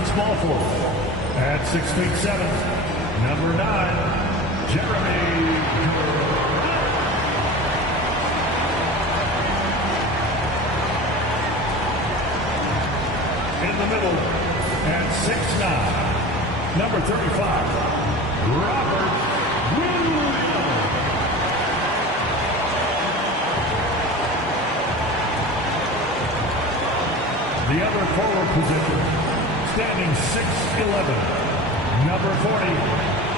at small forward. At 6'7", number 9, Jeremy. In the middle, at 6'9", number 35, Robert Williams. The other forward position, standing 6'11", number 40,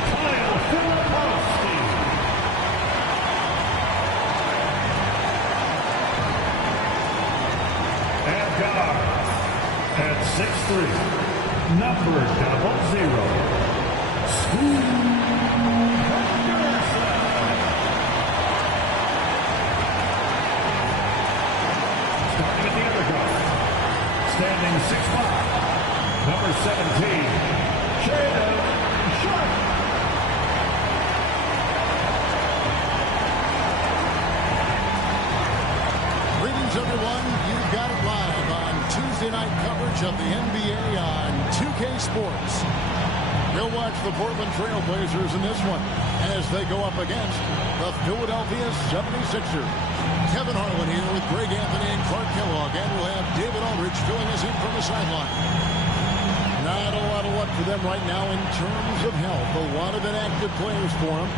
Kyle Filipowski. And guard, at 6'3", number 00, Steve Henderson. Starting at the other guard, standing 6'5", number 17, Jaden Sharp. Greetings, everyone. You've got it live on Tuesday night coverage of the NBA on 2K Sports. We'll watch the Portland Trailblazers in this one as they go up against the Philadelphia 76ers. Kevin Harlan here with Greg Anthony and Clark Kellogg, and we'll have David Aldridge filling us in from the sideline. Not a lot of luck for them right now in terms of health. A lot of inactive players for them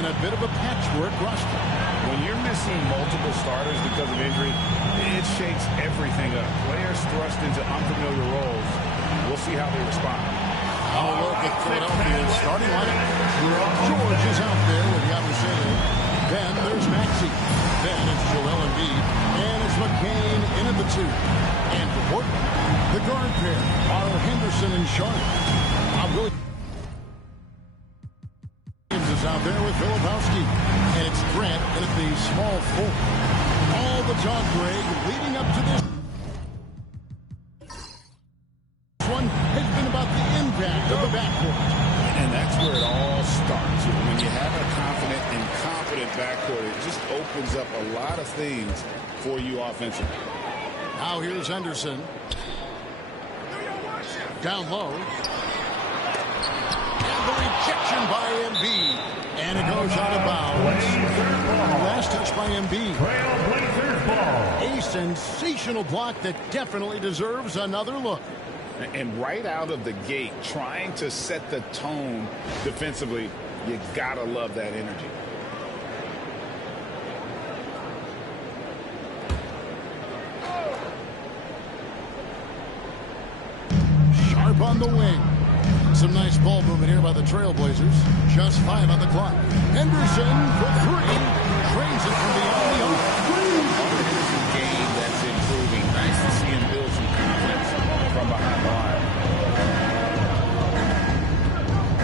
and a bit of a patchwork roster. When you're missing multiple starters because of injury, it shakes everything up. Players thrust into unfamiliar roles. We'll see how they respond. I'll look at Philadelphia's starting lineup. George is out there with Yabusele. Then there's Maxey. Then it's Joel Embiid. And it's McCain in at the 2. And for Portland, the guard pair are Henderson and Sharp. Williams is out there with Filipowski. And it's Grant in at the small 4. All the talk, Greg, leading up to this one has been about the impact of the backcourt. And that's where it all starts. When you have a confident and competent backcourt, it just opens up a lot of things for you offensively. Now here's Henderson. Down low. And the rejection by Embiid. And it goes out of bounds. Last touch by Embiid. Trailblazers ball. A sensational block that definitely deserves another look. And right out of the gate, trying to set the tone defensively, you gotta love that energy. Sharp on the wing. Some nice ball movement here by the Trailblazers. Just 5 on the clock. Henderson for 3. Drains it from beyond the arc. Henderson game that's improving. Nice to see him build some confidence from behind the line.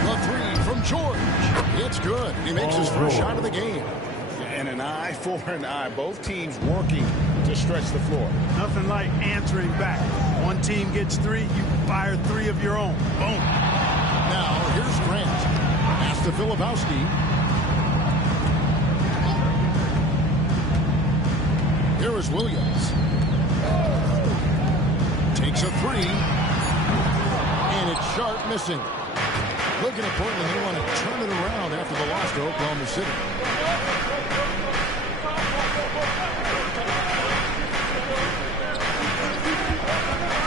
The 3 from George. It's good. He makes his first shot of the game. And an eye for an eye. Both teams working to stretch the floor. Nothing like answering back. One team gets 3, you fire 3 of your own. Boom. Now, here's Grant. Pass to Filipowski. Here is Williams. Takes a 3. And it's Sharp missing. Looking at Portland, they want to turn it around after the loss to Oklahoma City.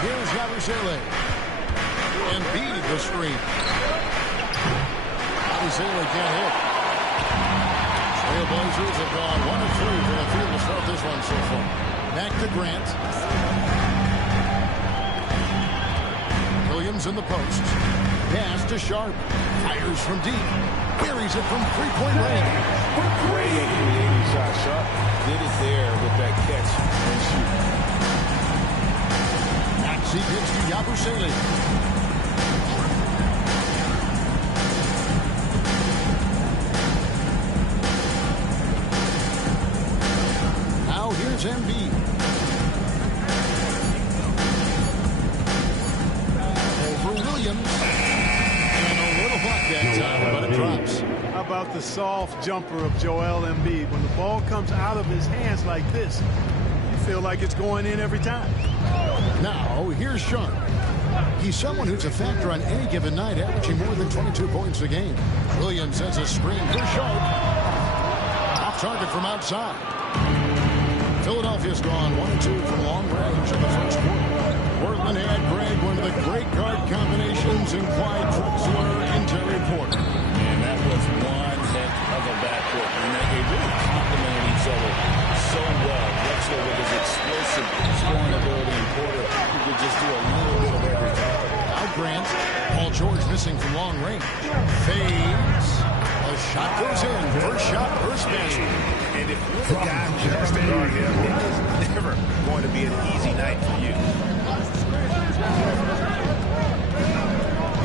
Here's Yabusele. Embiid the screen. Yabusele can't hit. Trailblazers have gone 1 of 3 from the field to start this one so far. Back to Grant. Williams in the post. Pass to Sharp. Fires from deep. Buries it from 3-point range. For 3. Creating shot. Sharp did it there with that catch and shoot. Maxey gives to Yabusele. Now here's Embiid. Over Williams. And a little block that time, but it drops. How about the soft jumper of Joel Embiid? When the ball comes out of his hands like this, you feel like it's going in every time. Now, here's Sharp. He's someone who's a factor on any given night, averaging more than 22 points a game. Williams has a screen for Sharp. Off target from outside. Philadelphia's gone 1-2 from long range in the first quarter. Portland had Greg one of the great guard combinations in Clyde Drexler and Terry Porter. And that was one heck of a backcourt. And they really complemented each other so well. Drexler with his explosive scoring ability and Porter who could just do a little bit of everything. Now Grant. Paul George missing from long range. Fades. A shot goes in. First shot, first basket. And if you're the guy who has to guard him, it is never going to be an easy night for you.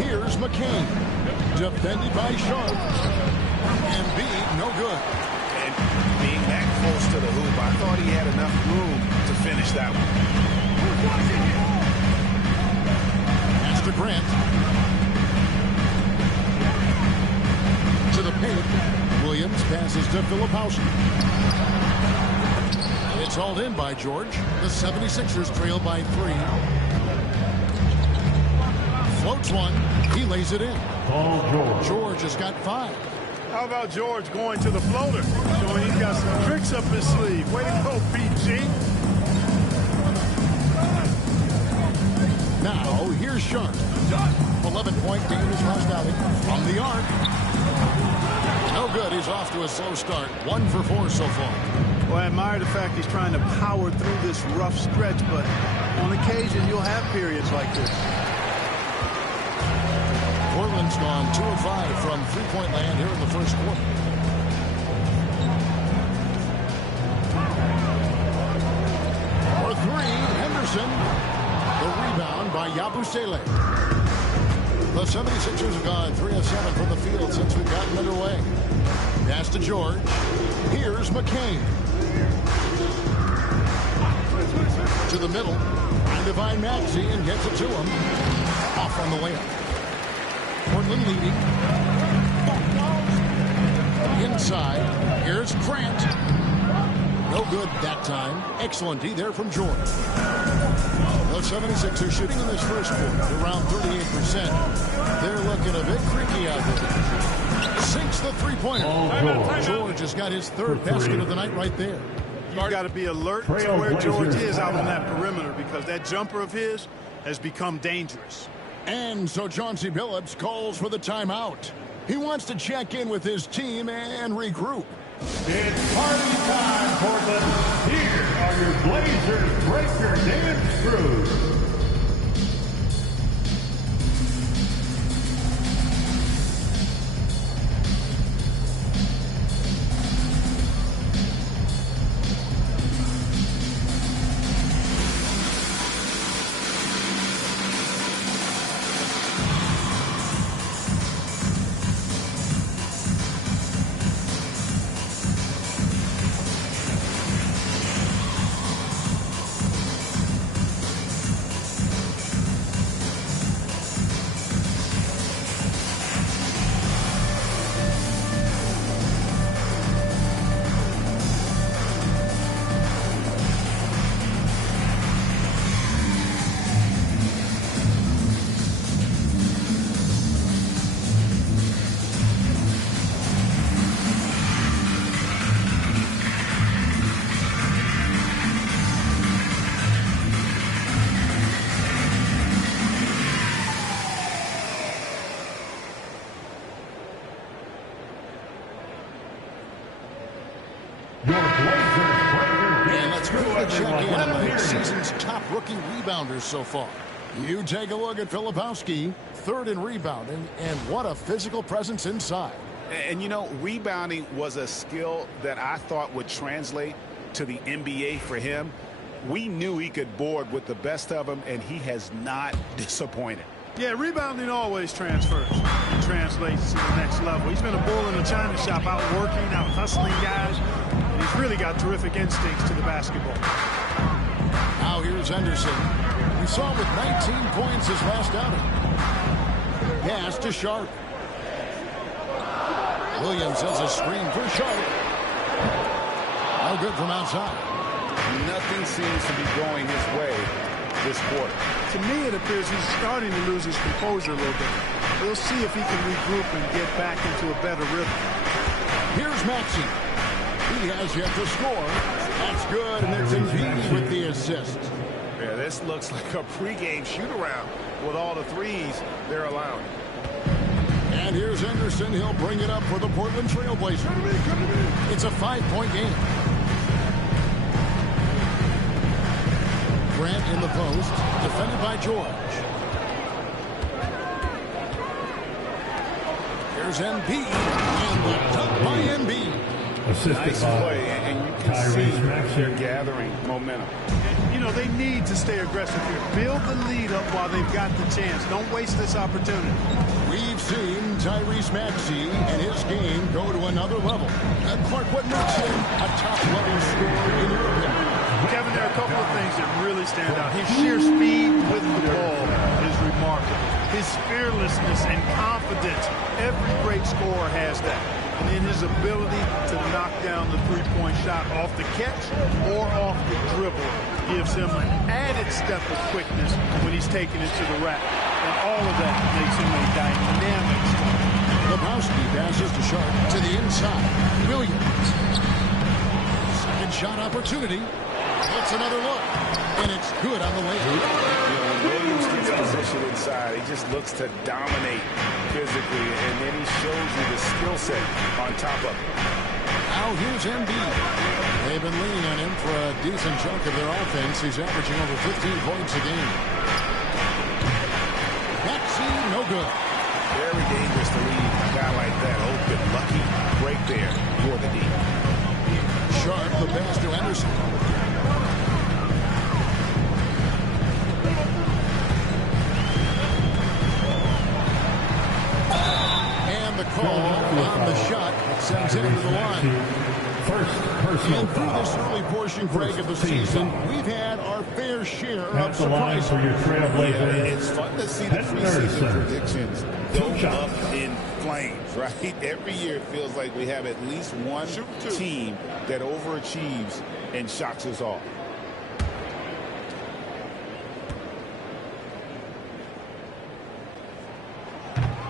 Here's McCain. Defended by Sharp. And B, no good. And being that close to the hoop, I thought he had enough room to finish that one. Pass to Grant. To the paint. Williams passes to Filipowski. It's hauled in by George. The 76ers trail by 3. Floats one. He lays it in. Paul George. George has got 5. How about George going to the floater? Showing he's got some tricks up his sleeve. Way to go, PG. Now, here's Sharp. 11-point game is lost out from the arc. No good. He's off to a slow start. 1 for 4 so far. Well, I admire the fact he's trying to power through this rough stretch, but on occasion you'll have periods like this. Portland's gone 2 of 5 from three-point land here in the first quarter. For 3, Henderson. The rebound by Yabusele. The 76ers have gone 3 of 7 from the field since we've gotten underway. Pass to George. Here's McCain. To the middle. Trying to find Maxey and gets it to him. Off on the layup. Portland leading. Inside. Here's Grant. No good that time. Excellent D there from George. The 76ers shooting in this first quarter around 38%. They're looking a bit creaky out there. Sinks the three-pointer. George has got his 3rd basket of the night right there. You've got to be alert to where George is out on that perimeter because that jumper of his has become dangerous. And so Chauncey Billups calls for the timeout. He wants to check in with his team and regroup. It's party time, Portland. Here are your Blazers breaker dance crew. And let's go to the check-in on the season's top rookie rebounders so far. You take a look at Filipowski, 3rd in rebounding, and what a physical presence inside. And, you know, rebounding was a skill that I thought would translate to the NBA for him. We knew he could board with the best of them, and he has not disappointed. Yeah, rebounding always transfers and translates to the next level. He's been a bull in the china shop, out working, out hustling guys. And he's really got terrific instincts to the basketball. Now here's Henderson. We saw him with 19 points his last outing. Pass to Sharp. Williams has a screen for Sharp. No good from outside. Nothing seems to be going his way. this quarter. To me, it appears he's starting to lose his composure a little bit. We'll see if he can regroup and get back into a better rhythm. Here's Maxey. He has yet to score. That's good, and it's Embiid with the assist. Yeah, this looks like a pregame shoot-around with all the threes they're allowing. And here's Anderson. He'll bring it up for the Portland Trailblazers. It's a 5-point game. Grant in the post, defended by George. Here's Embiid, and the dunk by Embiid. Assisted nice play, and you can see they're gathering momentum. You know, they need to stay aggressive here. Build the lead up while they've got the chance. Don't waste this opportunity. We've seen Tyrese Maxey and his game go to another level. Clark, what makes him a top-level scorer in your opinion? Kevin, there are a couple of things that really stand out. His sheer speed with the ball is remarkable. His fearlessness and confidence. Every great scorer has that. And then his ability to knock down the three-point shot off the catch or off the dribble gives him an added step of quickness when he's taking it to the rack. And all of that makes him a dynamic scorer. Lebowski passes to Sharp to the inside. Williams. Second shot opportunity. It's another look. And it's good on the way. When Williams gets positioned inside, he just looks to dominate physically, and then he shows you the skill set on top of it. Now here's Embiid. They've been leaning on him for a decent chunk of their offense. He's averaging over 15 points a game. Maxey, no good. Very dangerous to leave a guy like that open. Lucky break there for the D. Sharp, the pass to Anderson. And the call on the shot sends it into the line. First personal And through foul. this early portion, Greg, of the season, we've had our fair share of At the line surprises. for your Trailblazers. It's fun to see the preseason predictions go up in flames, right? Every year it feels like we have at least one team that overachieves and shocks us all.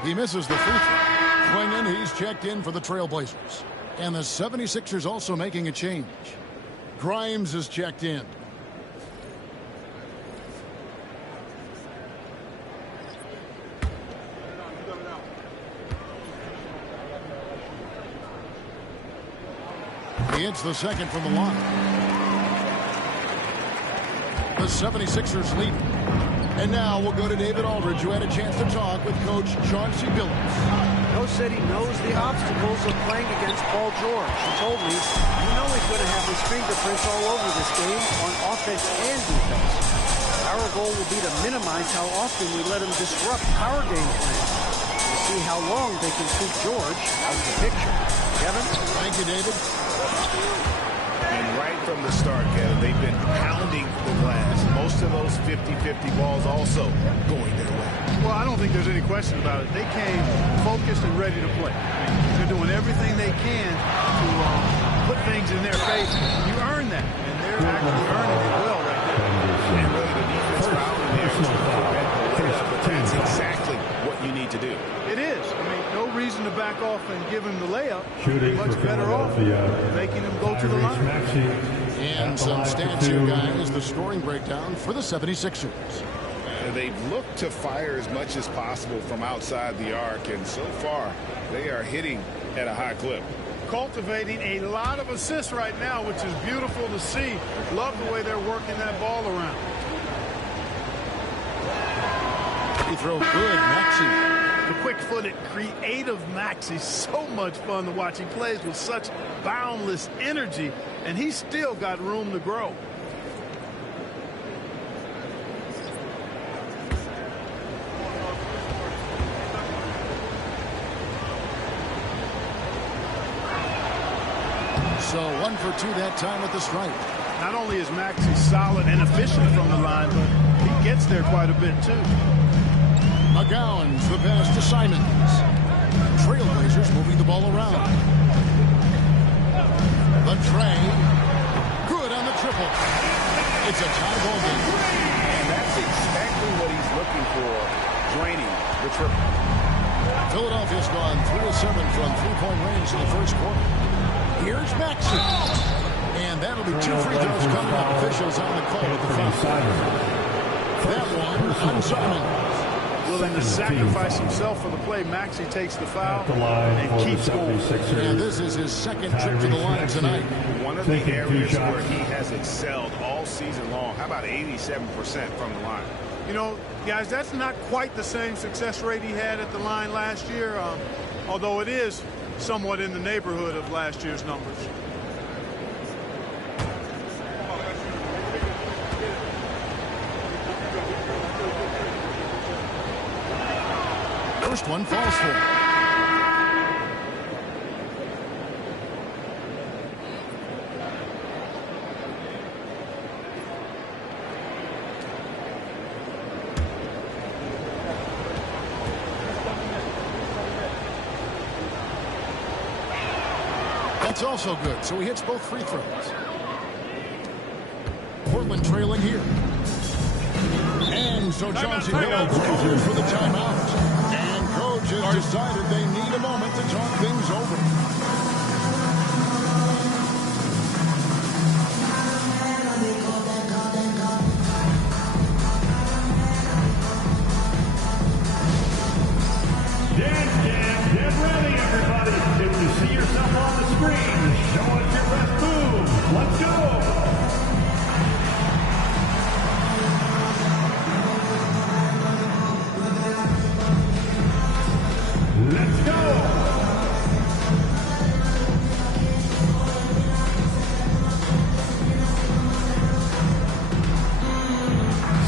He misses the free throw. Swinging, he's checked in for the Trailblazers. And the 76ers also making a change. Grimes is checked in. He hits the second from the line. The 76ers lead. And now we'll go to David Aldridge, who had a chance to talk with Coach Chauncey Billups. Coach said he knows the obstacles of playing against Paul George. He told me, you know he's going to have his fingerprints all over this game on offense and defense. Our goal will be to minimize how often we let him disrupt our game plan. To see how long they can keep George out of the picture. Kevin? Thank you, David. And right from the start, Kevin, they've been pounding the glass. Most of those 50-50 balls also going their way. Well, I don't think there's any question about it. They came focused and ready to play. They're doing everything they can to put things in their face. You earn that, and they're actually earning it well right now. And really the defense fouling there to prevent the layup, but that's exactly what you need to do. It is. I mean, no reason to back off and give him the layup. Shooting Much for better off making him go to the line. And some stats here, guys, the scoring breakdown for the 76ers. They've looked to fire as much as possible from outside the arc, and so far they are hitting at a high clip. Cultivating a lot of assists right now, which is beautiful to see. Love the way they're working that ball around. He throw good, Maxey. The quick-footed, creative Maxey, so much fun to watch. He plays with such boundless energy, and he's still got room to grow. So 1 for 2 that time at the stripe. Not only is Maxey solid and efficient from the line, but he gets there quite a bit, too. McGowan's the pass to Simons. Trailblazers moving the ball around. The tray. Good on the triple. It's a tie ball game. And that looking for, draining the triple. Philadelphia's gone 3 of 7 from three-point range in the first quarter. Here's Maxey. And that'll be 2 free throws coming up. Officials on the call at the foul. That one on Simon. Willing to sacrifice himself for the play. Maxey takes the foul and keeps going. And this is his second trip to the line tonight. One of the areas where he has excelled all season long. How about 87% from the line? You know, guys, that's not quite the same success rate he had at the line last year, although it is somewhat in the neighborhood of last year's numbers. First one falls for him. That's also good, so he hits both free throws. Portland trailing here. And so Chauncey Billups calls for the timeout. And coach has decided they need a moment to talk things over. Get ready, everybody. If you see yourself on the screen, show us your best move. Let's go. Let's go!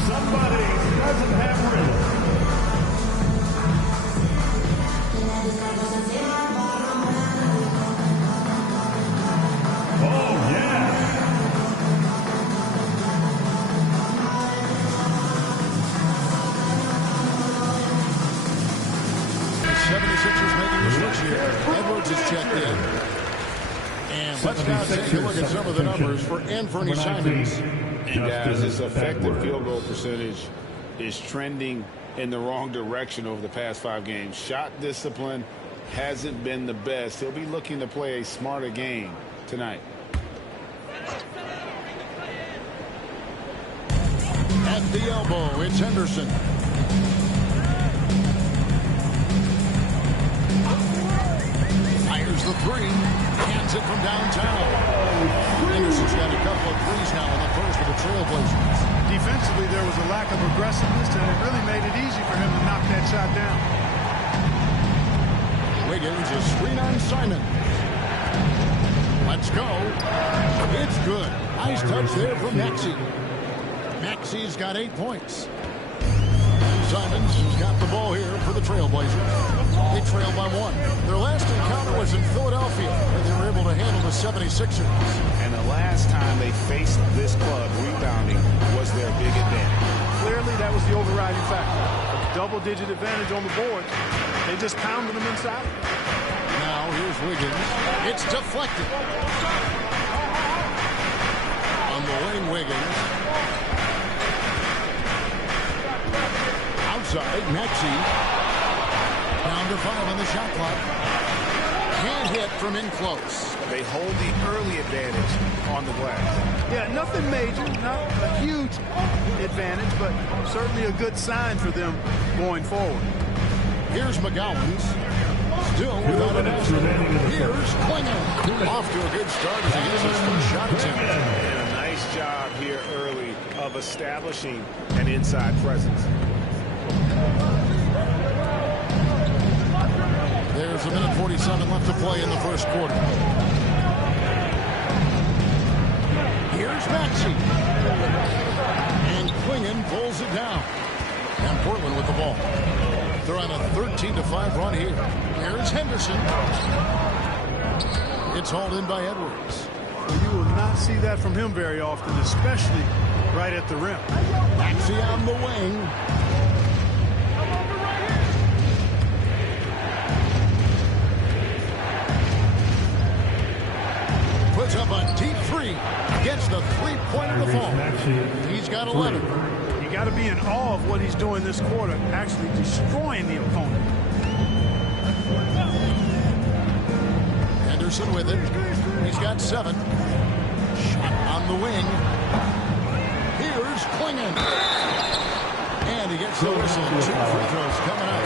Somebody doesn't have rhythm. Oh, yeah! 76ers making the switch here. Edwards is checked in. And let's now take a look at some of the numbers for Anthony Simons. And guys, his effective field goal percentage is trending in the wrong direction over the past 5 games. Shot discipline hasn't been the best. He'll be looking to play a smarter game tonight. At the elbow, it's Henderson. Fires the three. Hands it from downtown. Henderson's got a couple of threes now in the first for the Trailblazers. Defensively, there was a lack of aggressiveness, and it really made it easy for him to knock that shot down. Wiggins is screen on Simon. Let's go. It's good. Nice touch there from Maxey. Maxey's got 8 points. Simons has got the ball here for the Trailblazers. They trail by 1. Their last encounter was in Philadelphia, where they were able to handle the 76ers. And the last time they faced this club, rebounding was their big advantage. Clearly, that was the overriding factor. A double-digit advantage on the board. They just pounded them inside. Now, here's Wiggins. It's deflected. On the wing, Wiggins. Outside, Maxey. Down to 5 on the shot clock. Can't hit from in close. They hold the early advantage on the glass. Yeah, nothing major, not a huge advantage, but certainly a good sign for them going forward. Here's McGowan's. Still without an answer. Here's Klinger. Off to a good start as he hits his first shot attempt. And a nice job here early of establishing an inside presence. There's a minute 47 left to play in the first quarter. Here's Maxey. And Klingon pulls it down. And Portland with the ball. They're on a 13-5 run here. Here's Henderson. It's hauled in by Edwards. You will not see that from him very often, especially right at the rim. Maxey on the wing. puts up a deep three. Gets the three-pointer to fall. He's got 11. You got to be in awe of what he's doing this quarter, actually destroying the opponent. Henderson with it. He's got 7. Shot on the wing. Here's Klingon. And he gets the whistle. 2 free throws coming up.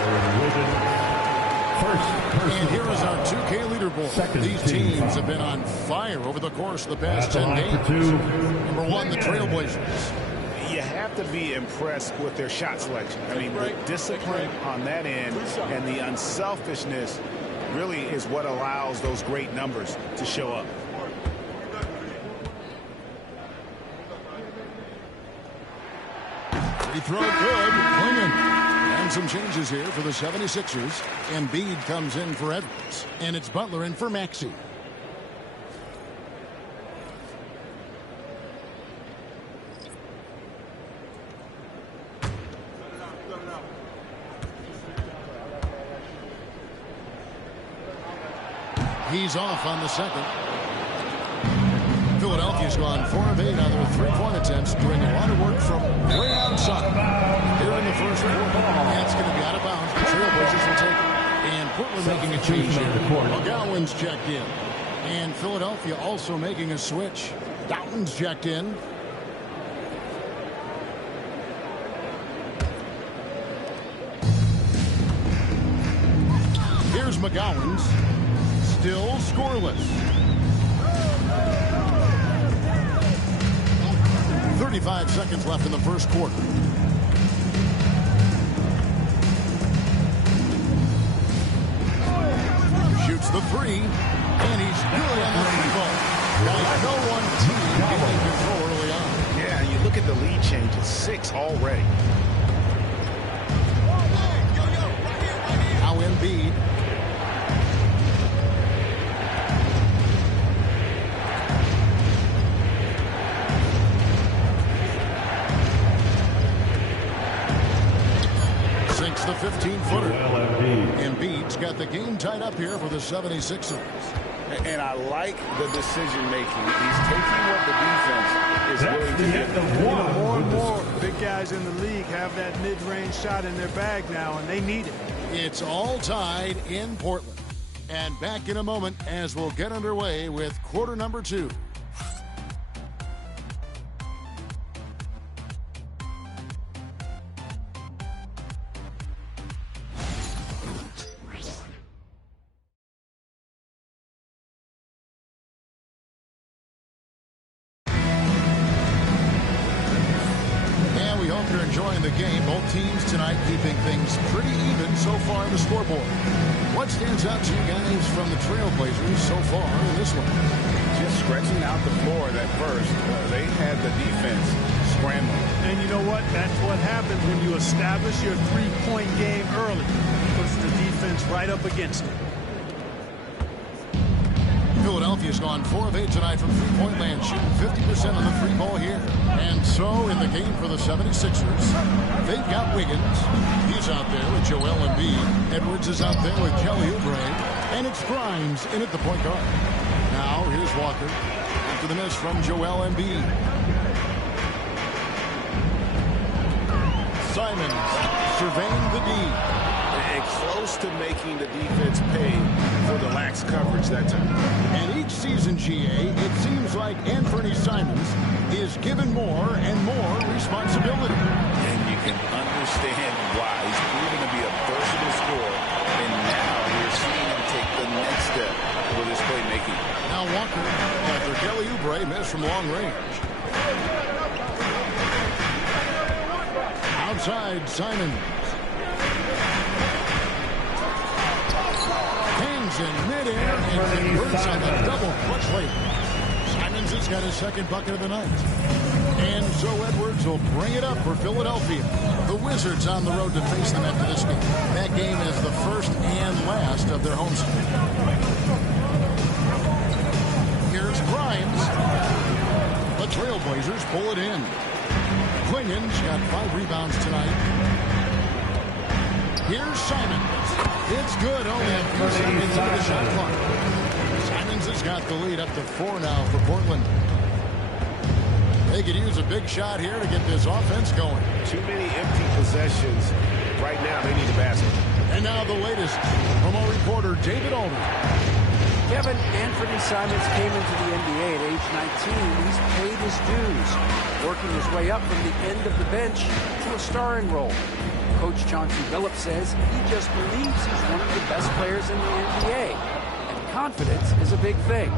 And here is our 2K leaderboard. These teams have been on fire over the course of the past 10 games. Number 1, the Trailblazers. You have to be impressed with their shot selection. I mean, the discipline on that end and the unselfishness really is what allows those great numbers to show up. Free throw good. Klingon. And some changes here for the 76ers. Embiid comes in for Edwards. And it's Butler in for Maxey. He's off on the second. Philadelphia's gone 4 of 8 on their 3-point attempts, doing a lot of work from way outside. Here in the first quarter, that's going to be out of bounds. The Trailblazers will take it. And Portland making a change here. McGowan's checked in. And Philadelphia also making a switch. Doughton's checked in. Here's McGowan's. Still scoreless. 35 seconds left in the first quarter. Shoots the 3, and he's good on the free ball. Now, no one team getting control early on. Yeah, you look at the lead change. It's 6 already. Now Embiid. Sinks the 15-footer. Embiid's got the game tied up here for the 76ers. And I like the decision-making. He's taking what the defense is willing to give. More and more big guys in the league have that mid-range shot in their bag now, and they need it. It's all tied in Portland. And back in a moment as we'll get underway with quarter number 2. You're enjoying the game. Both teams tonight keeping things pretty even so far on the scoreboard. What stands out to you guys from the Trailblazers so far in this one? Just stretching out the floor at first. They had the defense scrambling. And you know what? That's what happens when you establish your three-point game early. Puts the defense right up against it. Philadelphia's gone 4 of 8 tonight from three-point land, shooting 50% on the three ball here. And so in the game for the 76ers, they've got Wiggins. He's out there with Joel Embiid. Edwards is out there with Kelly Oubre. And it's Grimes in at the point guard. Now here's Walker after the miss from Joel Embiid. Simons surveying the D. Close to making the defense pay for the lax coverage that time. And each season, GA, it seems like Anthony Simons is given more and more responsibility. And you can understand why. He's proven to be a versatile scorer, and now we're seeing him take the next step with his playmaking. Now Walker after Kelly Oubre missed from long range. Outside, Simons. In midair and converts on the double clutch late. Simons has got his second bucket of the night. And so Edwards will bring it up for Philadelphia. The Wizards on the road to face them after this game. That game is the first and last of their homestand. Here's Grimes. The Trailblazers pull it in. Klingon's got 5 rebounds tonight. Here's Simons. It's good, only a few seconds into the shot clock. Simons has got the lead up to 4 now for Portland. They could use a big shot here to get this offense going. Too many empty possessions. Right now, they need a basket. And now the latest from our reporter, David Alden. Kevin, Anthony Simons came into the NBA at age 19. He's paid his dues, working his way up from the end of the bench to a starring role. Coach Chauncey Billups says he just believes he's one of the best players in the NBA. And confidence is a big thing.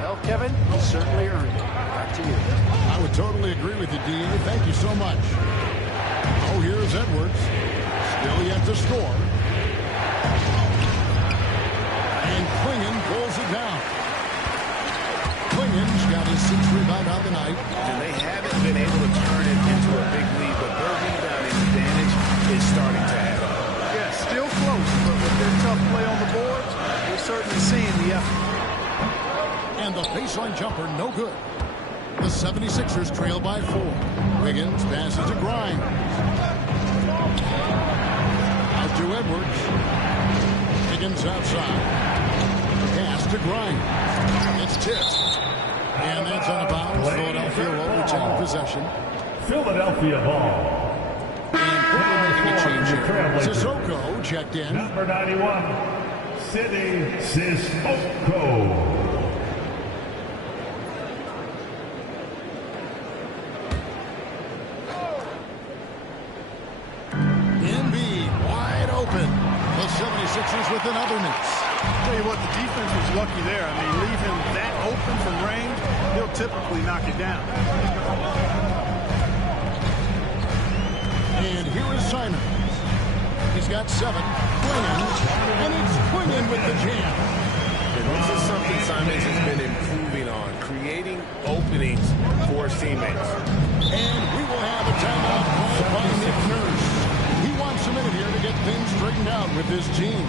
Well, Kevin, he certainly earned it. Back to you. I would totally agree with you, D.A. Thank you so much. Oh, here's Edwards. Still yet to score. And Klingon pulls it down. Klingon's got his 6th rebound on the night. And they haven't been able to turn it into a big lead, but their rebounding advantage is starting to add up. Yeah, still close, but with their tough play on the boards, we're certainly seeing the effort. And the baseline jumper, no good. The 76ers trail by 4. Wiggins passes to Grimes. Out to Edwards. Wiggins outside. Pass to Grimes. It's tipped. And that's out of bounds. Philadelphia will retain possession. Philadelphia ball. And Portland making a change here. Sissoko checked in. Number 91, City Sissoko. The 76ers with another miss. Tell you what, the defense was lucky there. I mean, leave him that open from range, he'll typically knock it down. And here is Simon. He's got 7. Klingon. And it's Klingon with the jam. And this is something Simons has been improving on, creating openings for his teammates. And we will have a timeout called by Nick Nurse. He wants a minute here to get things straightened out with his team.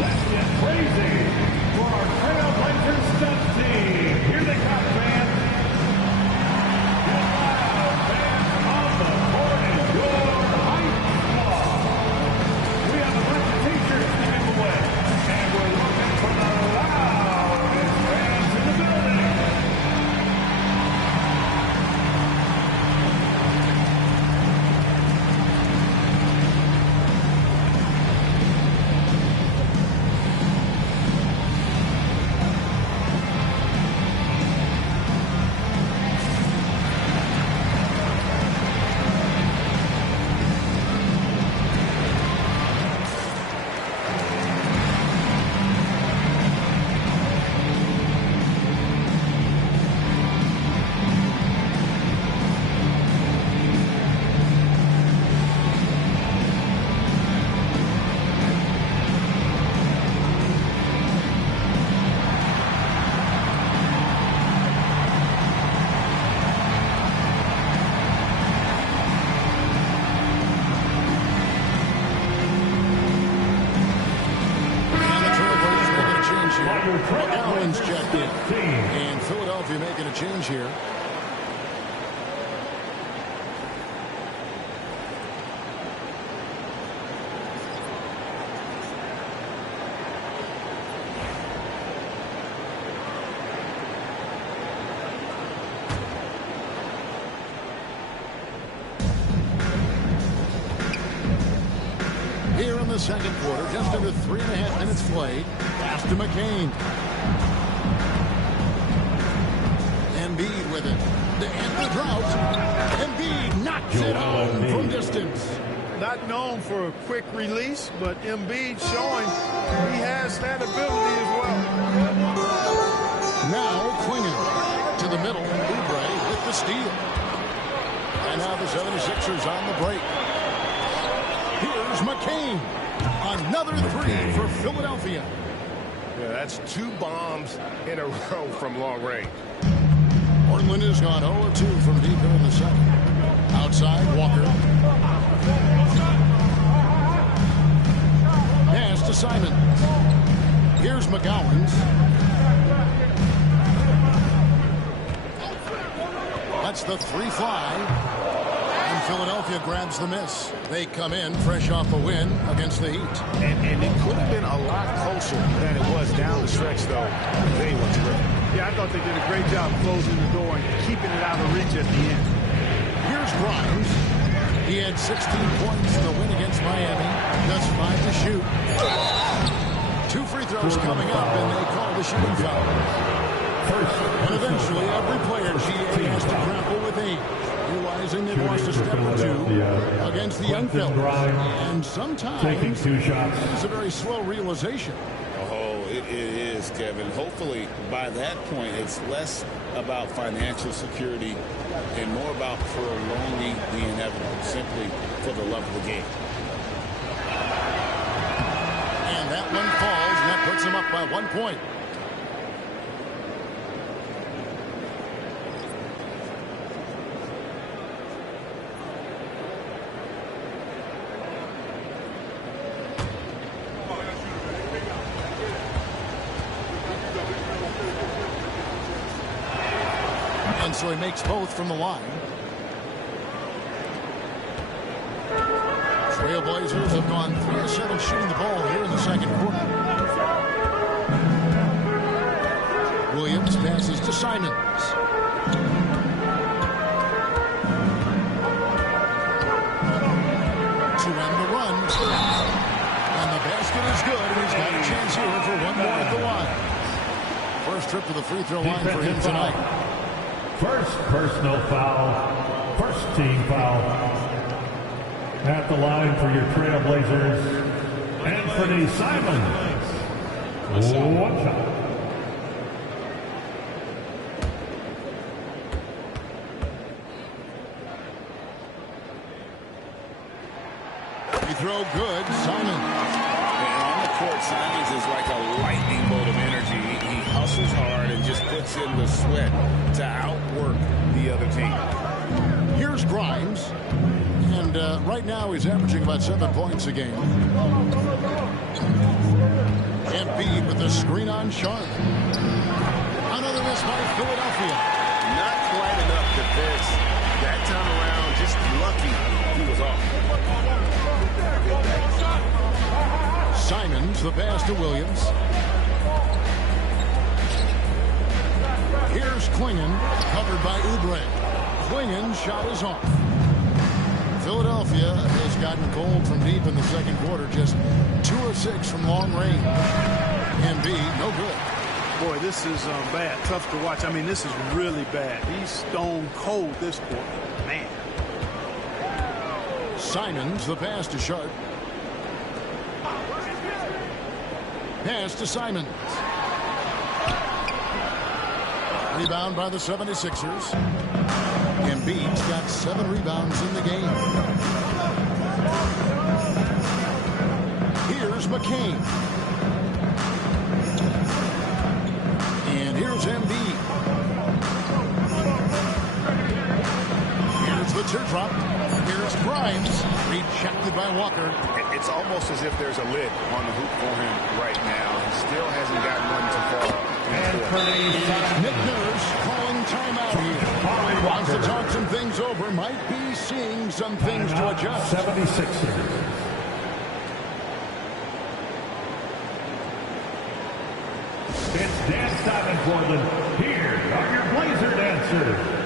Let's get crazy for our Trailblazers stunt team. Here they come, fans. Get loud, fans. On the court is your hype squad. We have a bunch of t-shirts to give away. And we're looking for the loudest fans in the building. McGowan's checked in. And Philadelphia making a change here. Here in the second quarter, just under 3.5 minutes played. Pass to McCain. Embiid with it. To end the drought. Embiid knocks it home from distance. Not known for a quick release, but Embiid showing he has that ability as well. Now Klingon to the middle. Oubre with the steal. And now the 76ers on the break. Here's McCain. Another three for Philadelphia. Yeah, that's 2 bombs in a row from long range. Portland has gone 0-2 from deep here in the second. Outside, Walker. Pass to Simon. Here's McGowan's. That's the 3 fly. And Philadelphia grabs the miss. They come in fresh off a win against the Heat. And it could have been a lot closer than it was down the stretch, though. They were terrific. Yeah, I thought they did a great job closing the door and keeping it out of reach at the end. Here's Grimes. He had 16 points in the win against Miami. Just 5 to shoot. 2 free throws coming up, and they call the shooting foul. And eventually, every player in GA has to grapple with 8, realizing they've lost a step or 2 against the young fellas. And sometimes taking 2 shots. it's a very slow realization. Oh, it is, Kevin. Hopefully, by that point, it's less about financial security and more about prolonging the inevitable, simply for the love of the game. And that one falls, and that puts them up by 1 point. And so he makes both from the line. Trailblazers have gone 3 of 7 shooting the ball here in the second quarter. Williams passes to Simons. To end the run. And the basket is good, and he's got a chance here for one more at the line. First trip to the free throw line for him tonight. First personal foul. First team foul. At the line for your Trailblazers, Anthony Simons. 1 shot. Free throw good. Simons. And on the court, Simons is like a lightning bolt of energy. He hustles hard and just puts in the sweat to outwork the other team. Here's Grimes. And right now he's averaging about 7 points a game. Embiid with the screen on Sharp. Another miss by Philadelphia. Not quite enough defense. That time around, just lucky he was off. Simons, the pass to Williams. Here's Klingon, covered by Oubre. Klingon's shot is off. Philadelphia has gotten cold from deep in the second quarter, just 2 of 6 from long range. Embiid, no good. Boy, this is bad. Tough to watch. I mean, this is really bad. He's stone cold this quarter. Man. Simons, the pass to Sharp. Pass to Simons. Rebound by the 76ers. Embiid's got 7 rebounds in the game. Here's McCain. And here's Embiid. Here's the teardrop. Here's Grimes. Rejected by Walker. It's almost as if there's a lid on the hoop for him right now. He still hasn't gotten one to fall. Nick Nurse calling timeout here. Wants to talk some things over. Might be seeing some things to adjust. 76ers. It's dance time in Portland. Here are your Blazer dancers.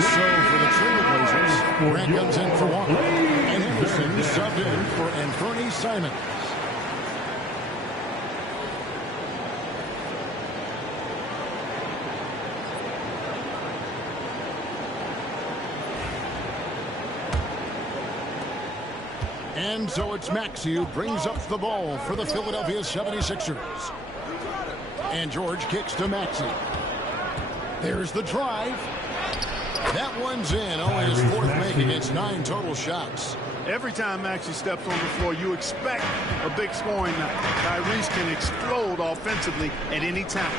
So for the Trailblazers, Grant comes in for one. And Henderson subbed in for Anthony Simons. And so it's Maxey who brings up the ball for the Philadelphia 76ers. And George kicks to Maxey. There's the drive. That one's in. Only his fourth make against 9 total shots. Every time Maxey steps on the floor, you expect a big scoring night. Tyrese can explode offensively at any time.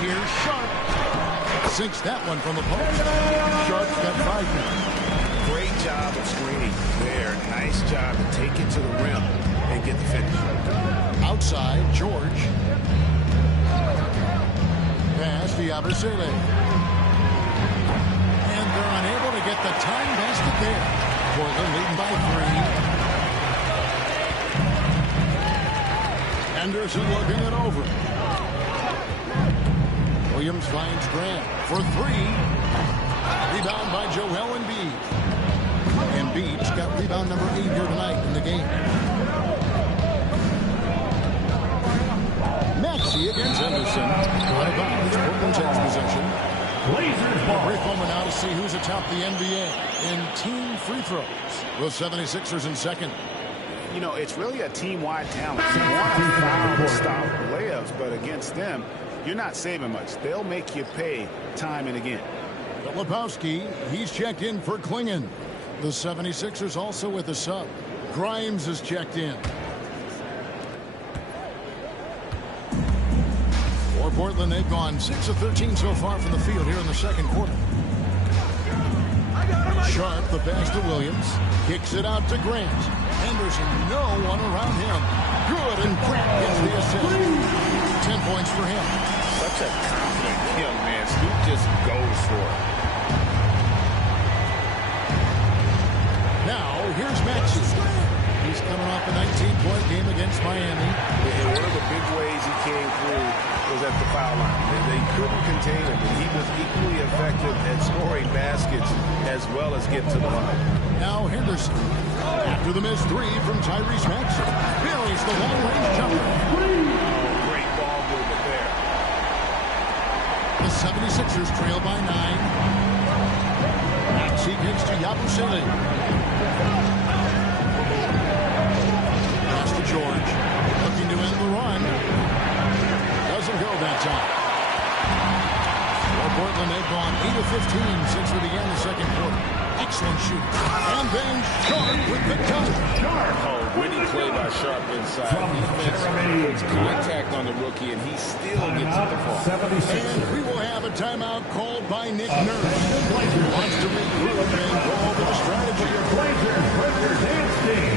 Here's Sharp. Sinks that one from the post. Sharp's got 5 minutes. Great job of screening there. Nice job to take it to the rim and get the finish. Outside, George. Pass to Yabusele. And they're unable to get the time basket there. Portland leading by 3. Henderson looking it over. Williams finds Grant for 3. Rebound by Joel Embiid. Embiid's got rebound number 8 here tonight in the game. Maxey against Henderson. Out of bounds. Portland takes possession. A brief moment now to see who's atop the NBA in team free throws. The 76ers in second. You know, it's really a team-wide talent. You want to foul to stop layups, but against them, you're not saving much. They'll make you pay time and again. Filipowski, he's checked in for Klingon. The 76ers also with a sub. Grimes is checked in. For Portland, they've gone 6 of 13 so far from the field here in the second quarter. Sharp, the pass to Williams. Kicks it out to Grant. Henderson, no one around him. Good, and Grant gets the assist. 10 points for him. Such a confident young man. Scoot just goes for it. Now, here's Maxey. He's coming off a 19-point game against Miami. And one of the big ways he came through was at the foul line. They couldn't contain him, but he was equally effective at scoring baskets as well as getting to the line. Now Henderson, after the missed 3 from Tyrese Maxey, buries the long-range jumper. Great ball movement there. The 76ers trail by 9. Maxey kicks to Yabusele. Pass to George, looking to end the run. Doesn't go that time. For Portland, they've gone 8 of 15 since we began the second quarter. Excellent shooting. And then Sharp with the dunk. Oh, winning play by Sharp inside. Defense puts contact on the rookie, and he still gets it to fall. And we will have a timeout called by Nick Nurse. He wants to regroup and go over the strategy. Blazers dance team.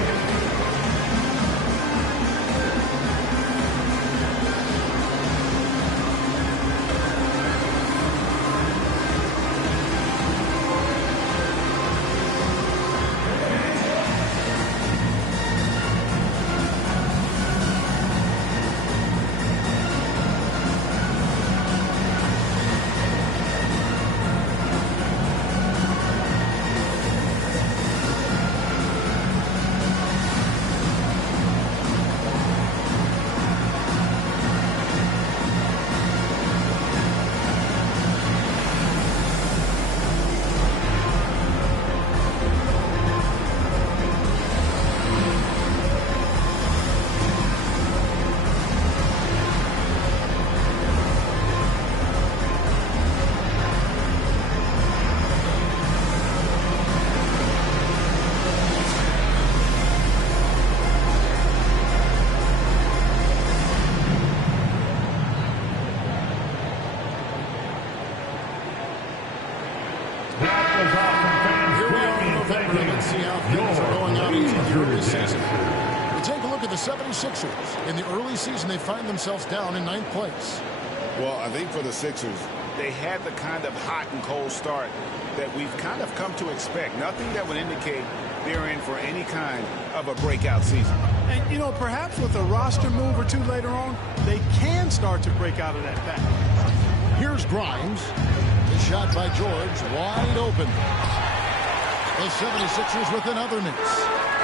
Let's see how things are going out into the early season. We take a look at the 76ers. In the early season, they find themselves down in 9th place. Well, I think for the Sixers, they had the kind of hot and cold start that we've kind of come to expect. Nothing that would indicate they're in for any kind of a breakout season. And, you know, perhaps with a roster move or two later on, they can start to break out of that pattern. Here's Grimes. shot by George, wide open. The 76ers with another miss.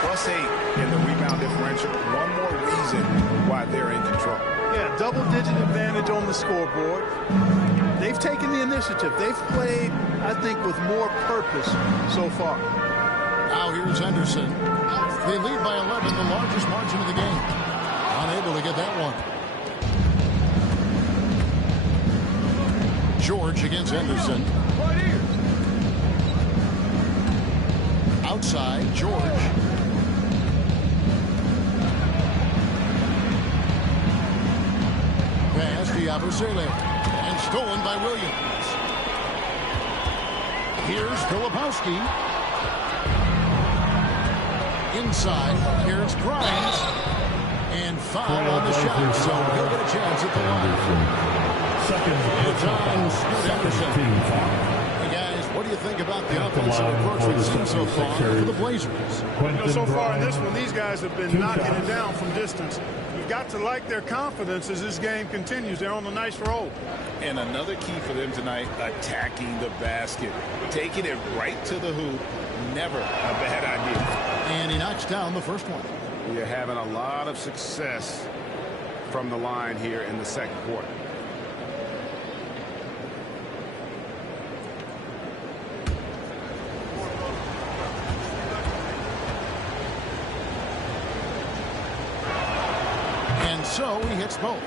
+8 in the rebound differential. One more reason why they're in control. Yeah, double-digit advantage on the scoreboard. They've taken the initiative. They've played, I think, with more purpose so far. Now here's Henderson. They lead by 11, the largest margin of the game. Unable to get that one. George against Henderson. Outside, George. Pass to Yabusele. And stolen by Williams. Here's Filipowski. Inside, here's Grimes. And foul on the shot, so he'll get a chance at the line. It's on Scoot Henderson. Hey guys, what do you think about the offensive approach we've seen so far for the Blazers? So far in this one, these guys have been knocking it down from distance. You've got to like their confidence as this game continues. They're on a nice roll. And another key for them tonight, attacking the basket. Taking it right to the hoop, never a bad idea. And he knocks down the first one. We are having a lot of success from the line here in the second quarter. And so he hits both.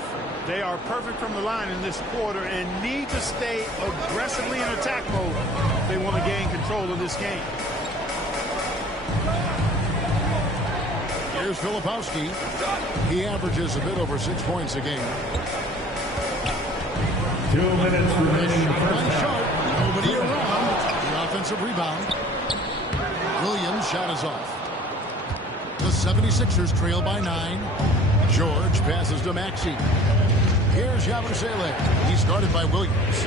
They are perfect from the line in this quarter and need to stay aggressively in attack mode if they want to gain control of this game. Here's Filipowski. He averages a bit over 6 points a game. 2 minutes remaining in the first By half. Sharp. Nobody around. The offensive rebound. Williams' shot is off. The 76ers trail by 9. George passes to Maxey. Here's Yabusele. He's guarded by Williams.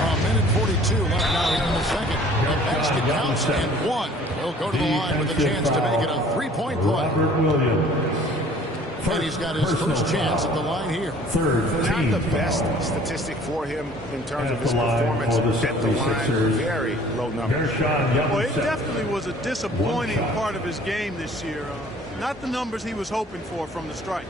A minute 42 left now here in the second. The basket counts and one. He'll go to the line with a chance to make it a 3-point play. Robert Williams. And he's got his first chance at the line here. Third Not team the foul. best statistic for him in terms At of his the line performance for the at the line. 76ers. Very low numbers. Gershon Well, it Yabusele. definitely was a disappointing One shot. part of his game this year. Not the numbers he was hoping for from the strike.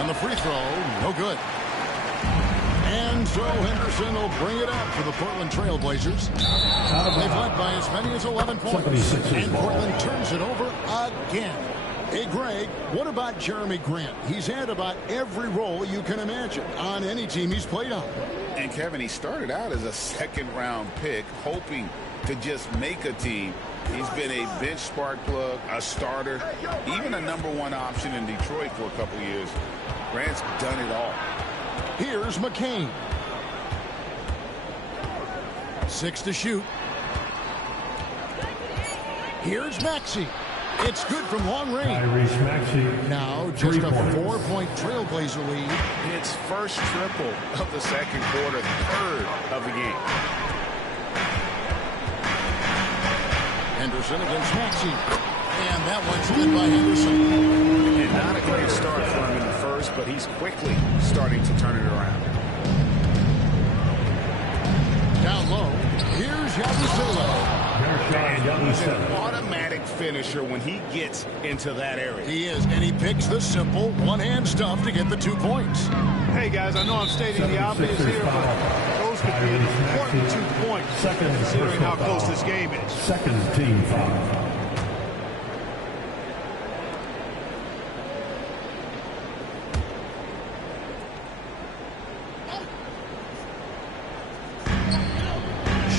On the free throw, no good. And so Henderson will bring it up for the Portland Trailblazers. They've led by as many as 11 points. 76ers And ball. Portland turns it over again. Hey, Greg, what about Jeremy Grant? He's had about every role you can imagine on any team he's played on. And Kevin, he started out as a second-round pick, hoping to just make a team. He's been a bench spark plug, a starter, even a #1 option in Detroit for a couple years. Grant's done it all. Here's McCain. 6 to shoot. Here's Maxey. It's good from long range. Tyrese Maxey. Now just a 3 points. 4-point Trailblazer lead. It's first triple of the second quarter, third of the game. Henderson against Maxey. And that one's good by Henderson. And not a great start for him in the first, but he's quickly starting to turn it around. Down low. Here's Yabusele. Gershon He's an Yabusele. automatic finisher when he gets into that area. He is, and he picks the simple one-hand stuff to get the 2 points. Hey, guys, I know I'm stating the obvious here, but those could be an important 2 points Second considering how personal close foul. this game is. Second team foul.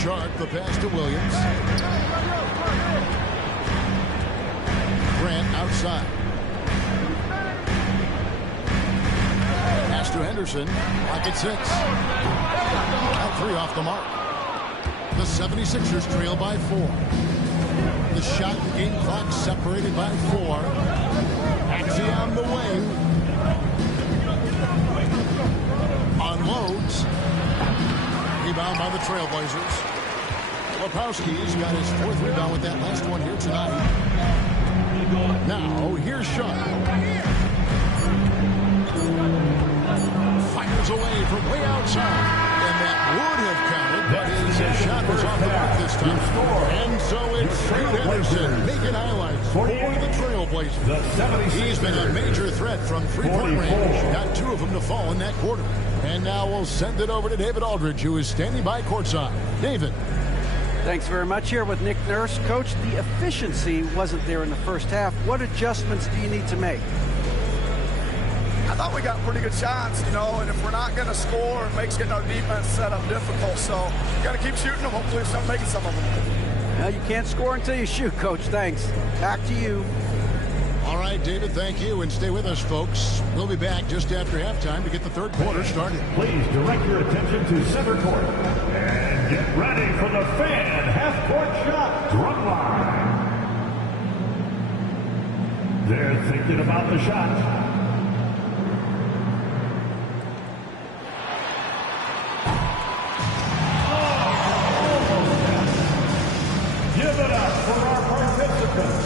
Sharp, the pass to Williams. Grant outside. Pass to Henderson. Pocket 6. Now 3 off the mark. The 76ers trail by 4. The shot and game clock separated by 4. Maxey on the wing. Unloads. Rebound by the Trailblazers. Lepowski's got his 4th rebound with that last one here tonight. Now, here's Sean. Fires away from way outside. And that would have counted, but his shot was off the mark this time. And so it's Trey Henderson making highlights for the Trailblazers. He's been a major threat from three-point range. Got 2 of them to fall in that quarter. And now we'll send it over to David Aldridge, who is standing by courtside. David. Thanks very much. Here with Nick Nurse. Coach, the efficiency wasn't there in the first half. What adjustments do you need to make? I thought we got pretty good shots, you know, and if we're not going to score, it makes getting our defense set up difficult. So you got to keep shooting them. Hopefully, start making some of them. Well, you can't score until you shoot, Coach. Thanks. Back to you. All right, David, thank you. And stay with us, folks. We'll be back just after halftime to get the third quarter started. Please direct your attention to center court and get ready for the fan half-court shot drum line. They're thinking about the shot. Give it up for our participants.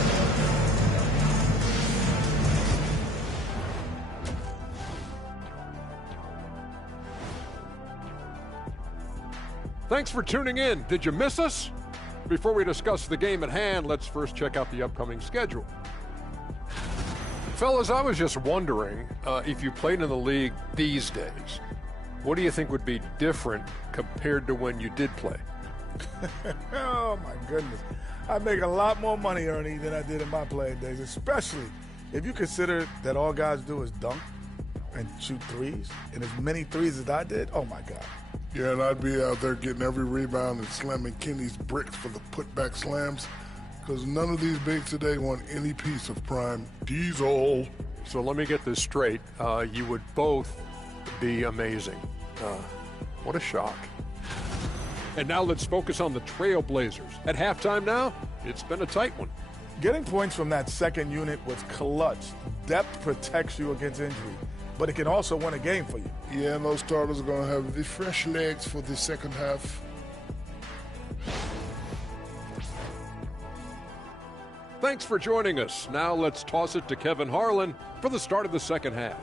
Thanks for tuning in. Did you miss us? Before we discuss the game at hand, let's first check out the upcoming schedule. Fellas, I was just wondering if you played in the league these days, what do you think would be different compared to when you did play? Oh, my goodness. I make a lot more money, Ernie, than I did in my playing days, especially if you consider that all guys do is dunk and shoot threes, and as many threes as I did, oh, my God. Yeah, and I'd be out there getting every rebound and slamming Kenny's bricks for the putback slams because none of these bigs today want any piece of prime diesel. So let me get this straight. You would both be amazing. What a shock. And now let's focus on the Trailblazers. At halftime now, it's been a tight one. Getting points from that second unit was clutch. Depth protects you against injury, but it can also win a game for you. Yeah, and those starters are going to have the fresh legs for the second half. Thanks for joining us. Now let's toss it to Kevin Harlan for the start of the second half.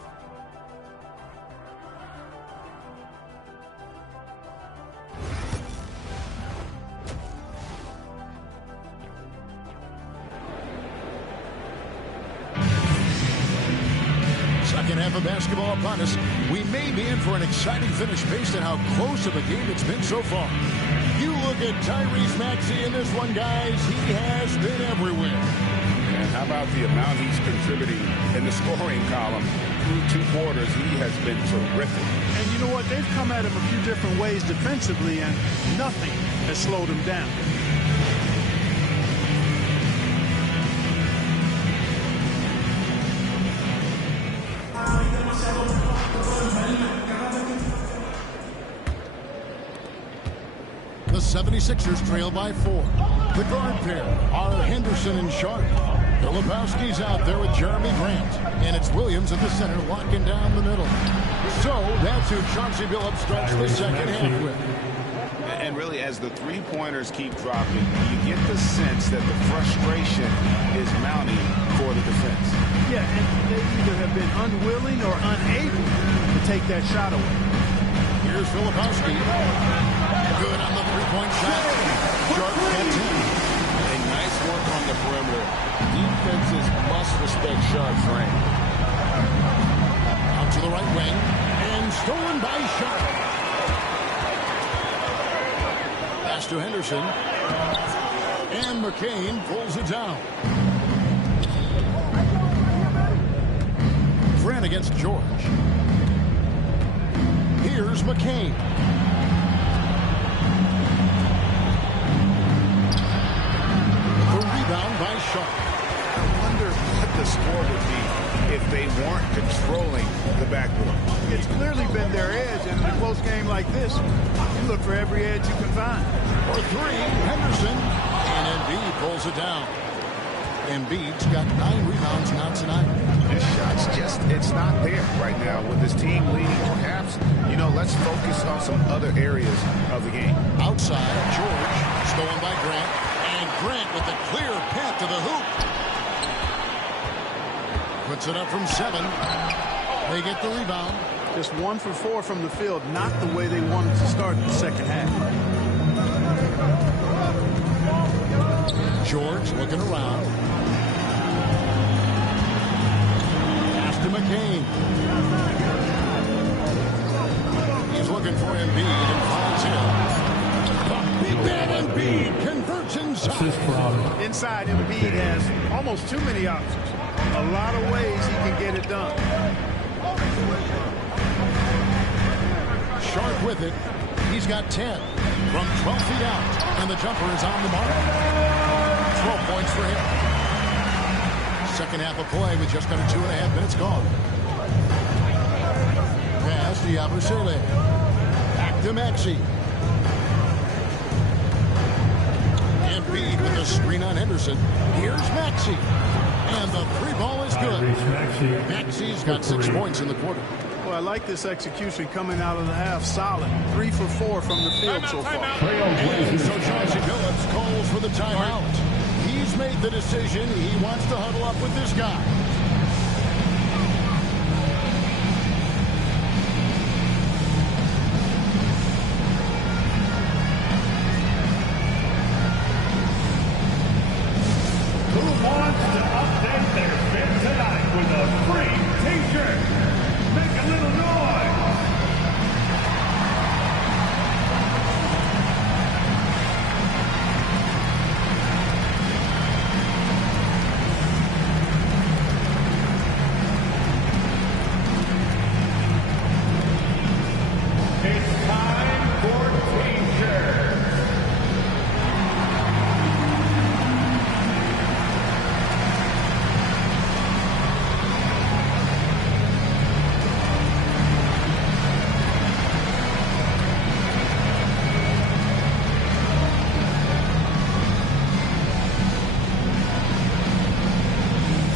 Second half of basketball upon us. We may be in for an exciting finish based on how close of a game it's been so far. You look at Tyrese Maxey in this one, guys. He has been everywhere. And how about the amount he's contributing in the scoring column? Through 2 quarters, he has been terrific. And you know what? They've come at him a few different ways defensively, and nothing has slowed him down. The 76ers trail by 4. The guard pair are Henderson and Sharp. Filipowski's out there with Jeremy Grant. And it's Williams at the center locking down the middle. So that's who Chauncey Billups starts the second half with. And really, as the three-pointers keep dropping, you get the sense that the frustration is mounting for the defense. Yeah, and they either have been unwilling or unable to take that shot away. Here's Filipowski. Good on the three-point shot. Sharp got 2. A nice work on the perimeter. Defenses must respect Sharp's range. Out to the right wing. And stolen by Sharp. Pass to Henderson. And McCain pulls it down. Grant against George. Here's McCain. The rebound by Sharp. I wonder what the score would be if they weren't controlling the backboard. It's clearly been their edge, and in a close game like this, you look for every edge you can find. For 3, Henderson. And Embiid pulls it down. Embiid's got 9 rebounds now tonight. His shot's it's not there right now with his team leading. Perhaps, let's focus on some other areas of the game. Outside, George, stolen by Grant. And Grant with the clear path to the hoop. Puts it up from 7. They get the rebound. Just 1 for 4 from the field. Not the way they wanted to start the second half. George looking around. Pass to McCain. He's looking for Embiid and finds him. Big man Embiid converts inside. Inside, Embiid has almost too many options. A lot of ways he can get it done. Sharp with it. He's got 10 from 12 feet out. And the jumper is on the mark. 12 points for him. Second half of play with just under 2.5 minutes gone. Pass to Yabusele. Back to Maxey. Embiid with a screen on Henderson. Here's Maxey. And the 3 ball is good. Maxey's got 6 points in the quarter. Well, I like this execution coming out of the half. Solid. 3 for 4 from the field so far. And so Chauncey Billups calls for the timeout. He's made the decision. He wants to huddle up with this guy. Who wants to update their fit tonight with a free t-shirt? Make a little noise. It's time for t-shirts.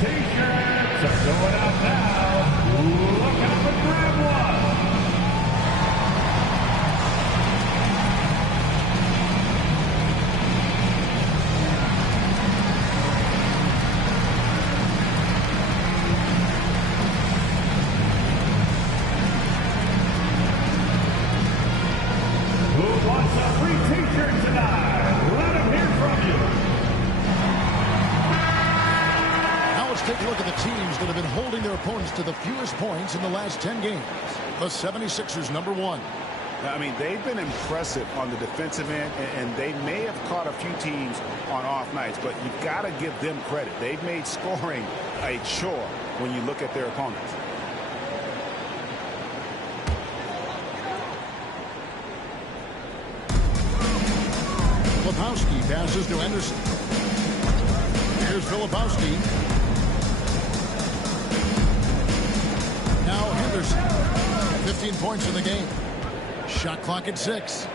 T-shirts are going out now. Look out and grab one. Who wants a free t-shirt tonight? Let them hear from you. Now let's take a look at the teams that have been holding their opponents to the fewest points in the last 10 games. The 76ers, number 1. I mean, they've been impressive on the defensive end, and they may have caught a few teams on off nights, but you've got to give them credit. They've made scoring a chore when you look at their opponents. Filipowski passes to Anderson. Here's Filipowski. Now Henderson. 15 points in the game. Shot clock at 6.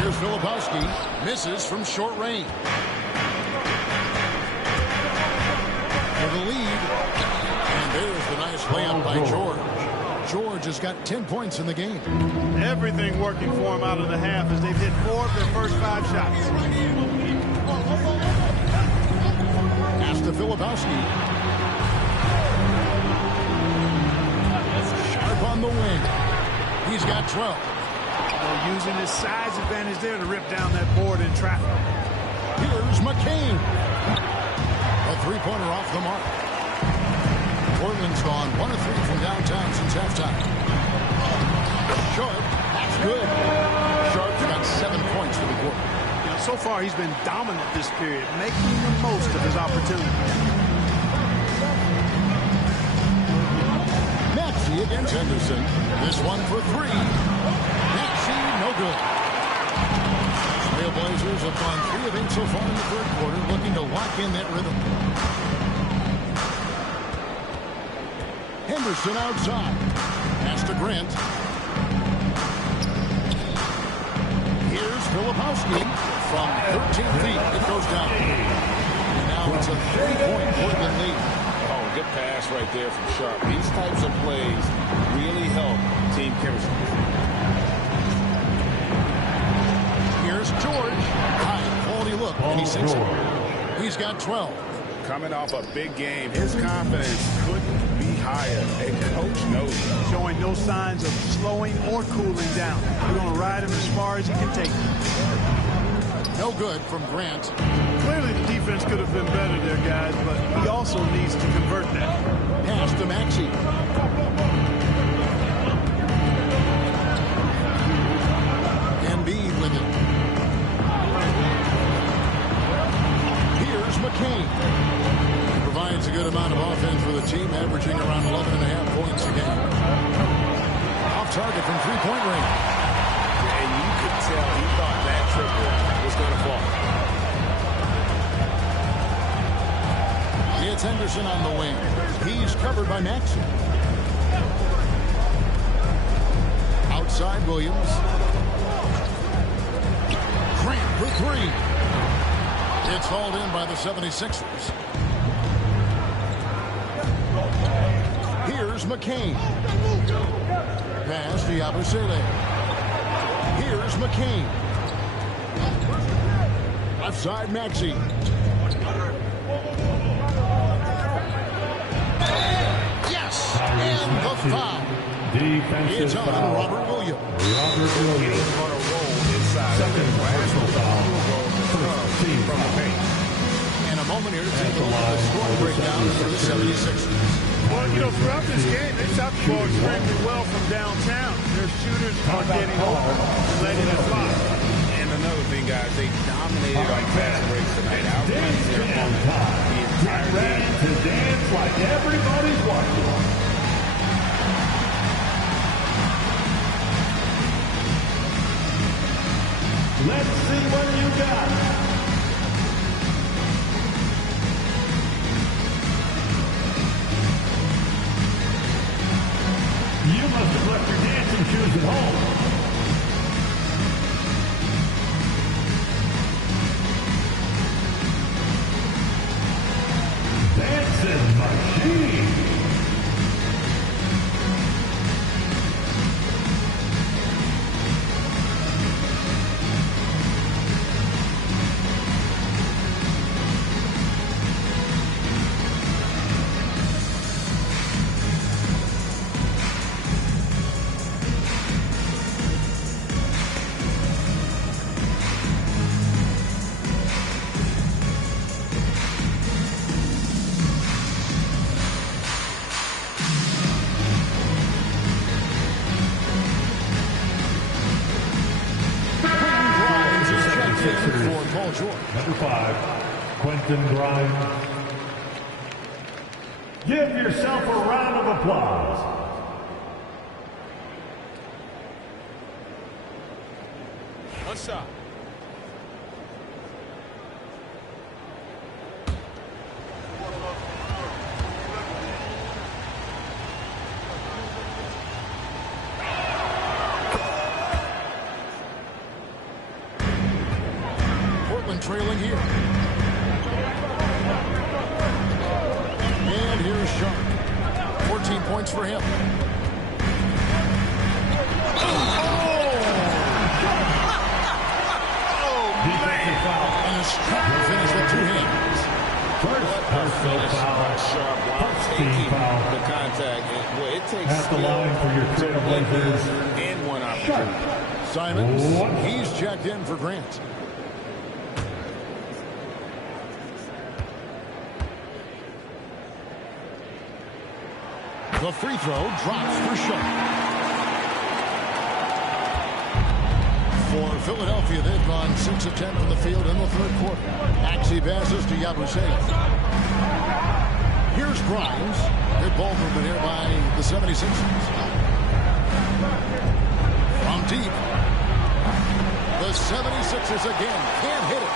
Here's Filipowski. Misses from short range. For the lead. And there's the nice layup by George. George has got 10 points in the game. Everything working for him out of the half as they've hit 4 of their first 5 shots. Pass to Filipowski. Sharp on the wing. He's got 12. Using his size advantage there to rip down that board in traffic. Here's McCain. A 3-pointer off the mark. Portland's gone 1 of 3 from downtown since halftime. Sharp, that's good. Sharp's got 7 points for the quarter. So far, he's been dominant this period, making the most of his opportunity. Maxey against Henderson. This one for 3. Maxey, no good. Trailblazers have gone 3 of 8 so far in the third quarter, looking to lock in that rhythm. Henderson outside. Pass to Grant. Here's Filipowski. from 13 feet. It goes down. And now it's a 3-point Portland lead. Oh, good pass right there from Sharp. These types of plays really help team chemistry. Here's George. High quality look, and he sinks it. He's got 12. Coming off a big game, his confidence couldn't be higher, and Coach knows it. Showing no signs of slowing or cooling down. We're going to ride him as far as he can take him. No good from Grant. Clearly the defense could have been better there, guys, but he also needs to convert that. Pass to Maxey. Embiid with it. Here's McCain. He provides a good amount of offense for the team, averaging around 11.5 points a game. Off target from three-point range. And you could tell he thought that triple was going to fall. It's Henderson on the wing. He's covered by Maxey. Outside Williams. Grant for three. It's hauled in by the 76ers. Here's McCain. Pass to Yabusele. Here's McCain. Left side Maxey. Yes! And the foul. It's on Robert Williams. He's going to roll inside. Second personal foul. From the paint. And a moment here to take a look at the score breakdown for the 76ers. Well, you know, throughout this game, they shot the ball extremely well from downtown. Their shooters are getting open and letting it fly. And another thing, guys, they dominated on fast breaks tonight. Outrunning their opponent the entire Ready game. to dance like everybody's watching. Let's see what you got. You must have left your dancing shoes at home. Dancing machine. Number 5, Quentin Grimes. Give yourself a round of applause. One shot. Trailing here. And here's Sharp. 14 points for him. Defensive foul. And a strong finish with two hands. First personal foul. Sharp while taking the contact. Well, it takes At the line for your Trailblazers. and one opportunity. Simons, he's checked in for Grant. The free throw drops for Sharp. For Philadelphia, they've gone 6 of 10 from the field in the third quarter. Maxey passes to Yabusele. Here's Grimes. Good ball movement here by the 76ers. From deep. The 76ers again can't hit it.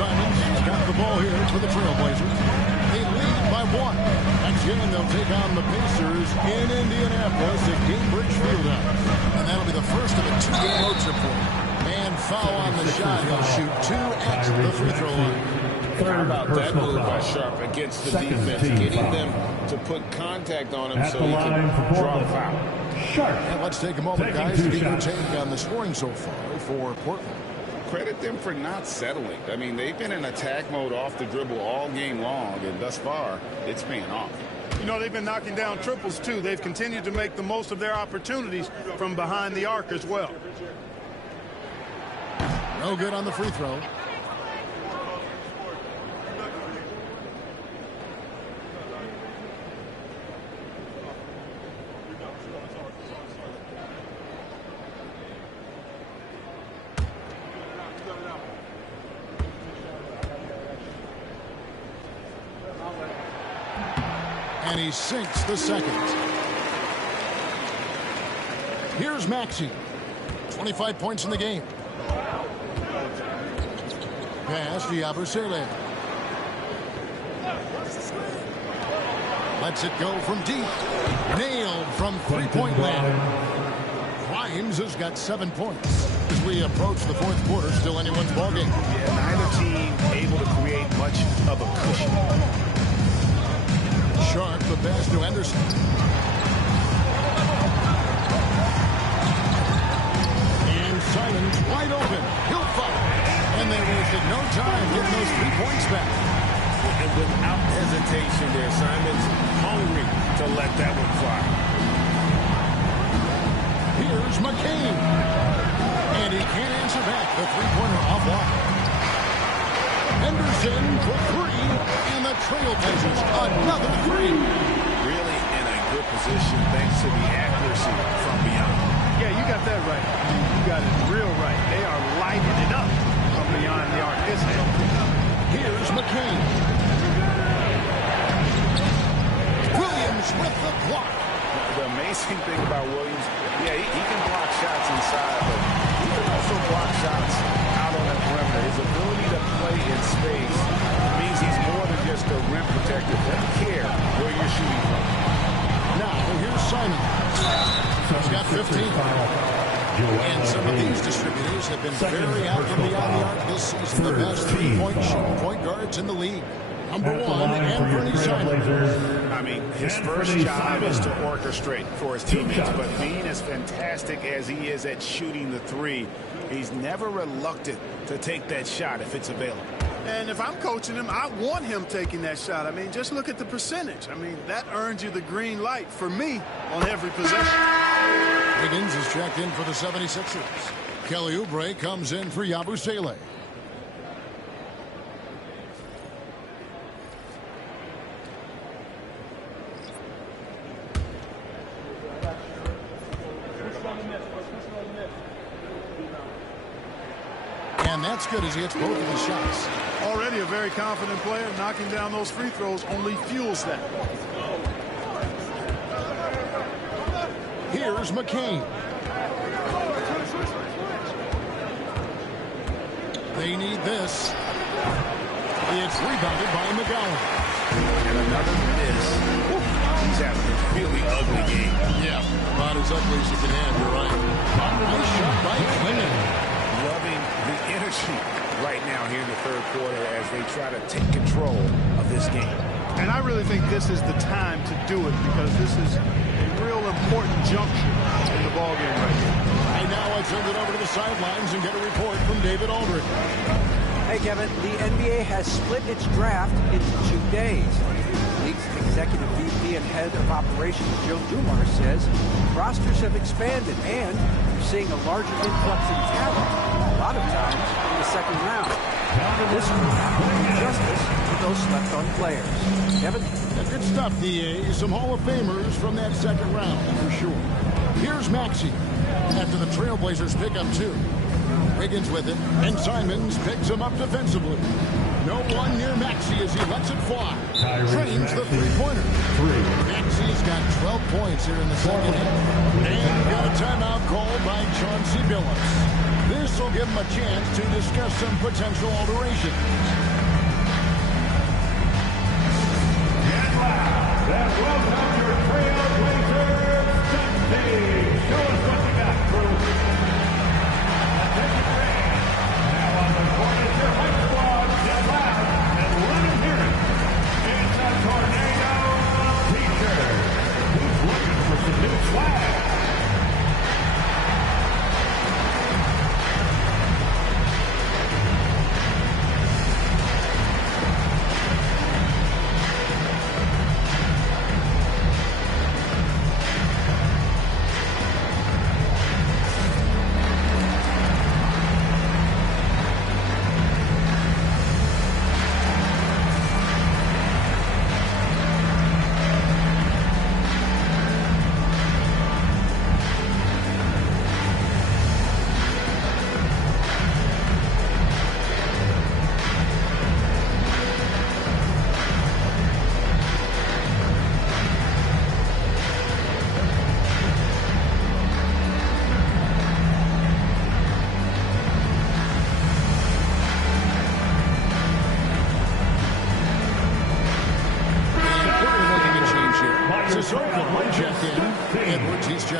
Simons has got the ball here for the Trailblazers. They lead by 1. Next game, they'll take on the Pacers in Indianapolis at Gainbridge Fieldhouse. And that'll be the first of a 2-game road trip for them. Man foul on the shot. He'll shoot 2 at the free throw line. How about that move by Sharp against the defense, getting them to put contact on him so he can draw the foul. And let's take a moment, guys, to get your take on the scoring so far for Portland. Credit them for not settling. I mean, they've been in attack mode off the dribble all game long, and thus far, it's paying off. You know, they've been knocking down triples, too. They've continued to make the most of their opportunities from behind the arc as well. No good on the free throw. And he sinks the second. Here's Maxey. 25 points in the game. Pass to Yabusele. Lets it go from deep. Nailed from three-point land. Grimes has got 7 points. As we approach the fourth quarter, still anyone's ballgame. Yeah, neither team able to create much of a cushion. Sharp, the pass to Anderson. And Simons wide open. He'll fire. And they wasted no time getting those 3 points back. And without hesitation there, Simons hungry to let that one fly. Here's McCain. And he can't answer back. The three-pointer offline. Henderson for 3, and the Trailblazers another 3. Really in a good position thanks to the accuracy from beyond. Yeah, you got that right. You got it real right. They are lighting it up from beyond the arc. Here's McCain. Williams with the block. The amazing thing about Williams, yeah, he can block shots inside, but he can also block shots out on the perimeter. His ability to play in space means he's more than just a rim protector. Doesn't care where you're shooting from. Now, here's Simon. He's got 15. And some of these distributors have been very active beyond the arc this season. The best three-point shooting point guards in the league. Number 1, Anthony Simon. I mean, his first job is to orchestrate for his teammates, but being as fantastic as he is at shooting the three, he's never reluctant to take that shot if it's available. And if I'm coaching him, I want him taking that shot. I mean, just look at the percentage. I mean, that earns you the green light for me on every possession. Higgins is checked in for the 76ers. Kelly Oubre comes in for Yabusele. And that's good as he hits both of his shots. Already a very confident player. Knocking down those free throws only fuels that. Here's McCain. They need this. It's rebounded by McGowan. And another miss. He's having a really ugly game. Yeah, about as ugly as you can have, you're right. Nice shot by Clinton. Loving the energy right now here in the third quarter as they try to take control of this game. And I really think this is the time to do it because this is a real important juncture in the ballgame right here. And now I turn it over to the sidelines and get a report from David Aldridge. Hey, Kevin, the NBA has split its draft into 2 days. The league's executive VP and head of operations, Joe Dumars, says rosters have expanded and you're seeing a larger influx in talent, a lot of times in the second round. This will do justice to those slept-on players. Kevin? Good stuff, DA. Some Hall of Famers from that second round, for sure. Here's Maxey after the Trailblazers pick up 2. Wiggins with it, and Simons picks him up defensively. No one near Maxey as he lets it fly. Trains the three-pointer. Maxey's got 12 points here in the second half. And got a timeout called by Chauncey Billups. This will give him a chance to discuss some potential alterations. And last, then welcome your Trailblazers Dynasty. Show us what you got, crew. Attention fans,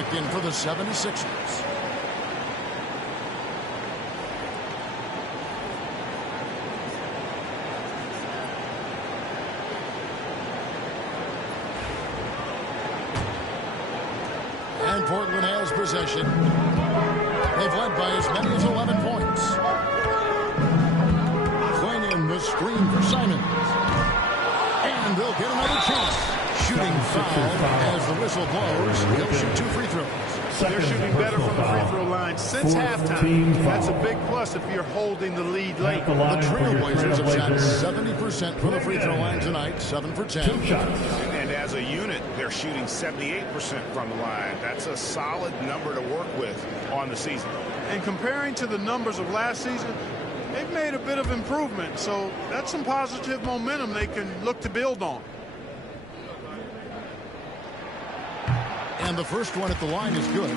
checked in for the 76ers. And Portland has possession. They've led by as many as 11 points. Swinging the screen for Simons. And they'll get another chance. Shooting foul as the whistle blows. He'll shoot 2 free throws. They're shooting better from the free throw line since halftime. That's a big plus if you're holding the lead late. The Trailblazers have shot 70% from the free throw line tonight, 7 for 10. And as a unit, they're shooting 78% from the line. That's a solid number to work with on the season. And comparing to the numbers of last season, they've made a bit of improvement. So that's some positive momentum they can look to build on. And the first one at the line is good.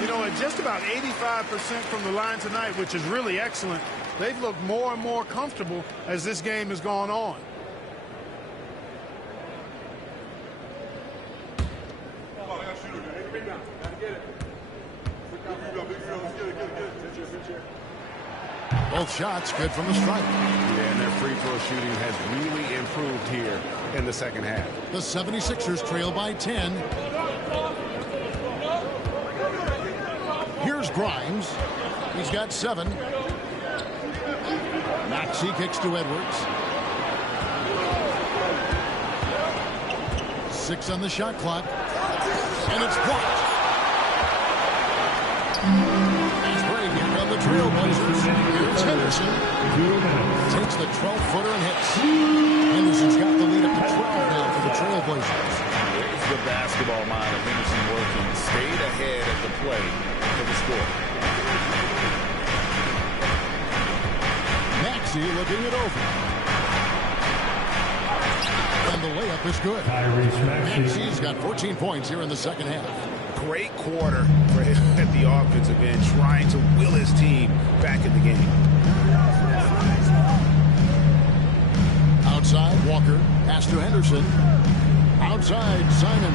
You know, at just about 85% from the line tonight, which is really excellent, they've looked more and more comfortable as this game has gone on. Both shots good from the stripe. Yeah, and their free throw shooting has really improved here in the second half. The 76ers trail by 10. Here's Grimes. He's got 7. Maxey kicks to Edwards. 6 on the shot clock. And it's blocked. He's break here on the Trailblazers. Here's Henderson. Takes the 12-footer and hits. Henderson's got the lead up to 12 now for the Trailblazers. There's the basketball mind of Henderson working. Stayed ahead at the play for the score. Maxey looking it over. And the layup is good. Maxey's got 14 points here in the second half. Great quarter for him at the offensive end, trying to will his team back in the game. Outside, Walker. Pass to Henderson. Outside, Simon.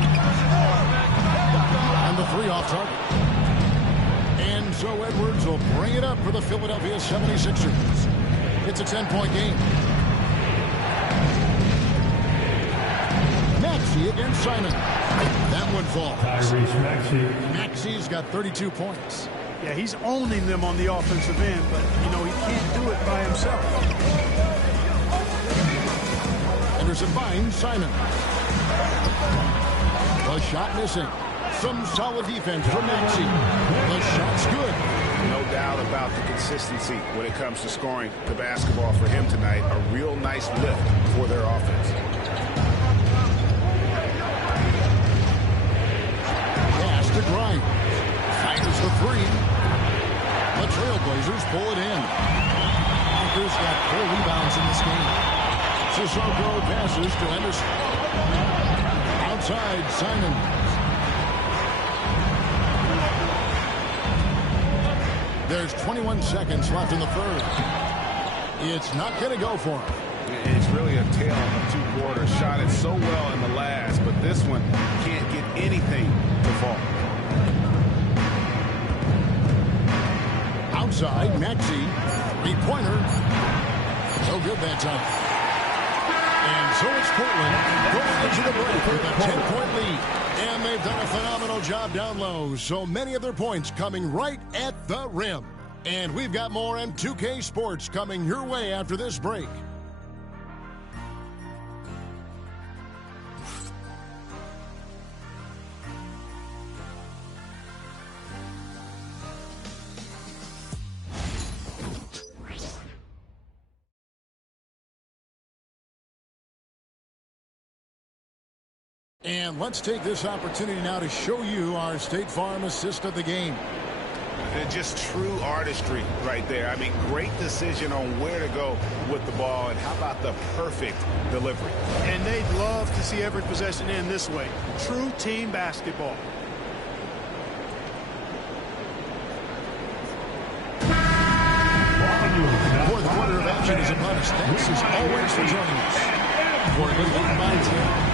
And the 3 off target. And so Edwards will bring it up for the Philadelphia 76ers. It's a 10-point game. Maxey against Simon. That one falls. Maxey's got 32 points. Yeah, he's owning them on the offensive end, but, you know, he can't do it by himself. Henderson finds Simon. The shot missing. Some solid defense from Maxey. The shot's good. No doubt about the consistency when it comes to scoring the basketball for him tonight. A real nice lift for their offense. Pass to Grimes. Fires the 3. The Trailblazers pull it in. Walker's got 4 rebounds in this game. Sissoko passes to Henderson. Outside, Simon. There's 21 seconds left in the third. It's not going to go for him. It's really a tale of 2 quarters. Shot it so well in the last, but this one can't get anything to fall. Outside, Maxey. 3-pointer. No good that time. And so it's Portland going into the break with a 10-point lead. And they've done a phenomenal job down low. So many of their points coming right at the rim. And we've got more M2K Sports coming your way after this break. And let's take this opportunity now to show you our State Farm assist of the game. And just true artistry right there. I mean, great decision on where to go with the ball, and how about the perfect delivery? And they'd love to see every possession end this way. True team basketball. Fourth quarter of action is upon us. Thanks as always for joining us. Portland leading by 10.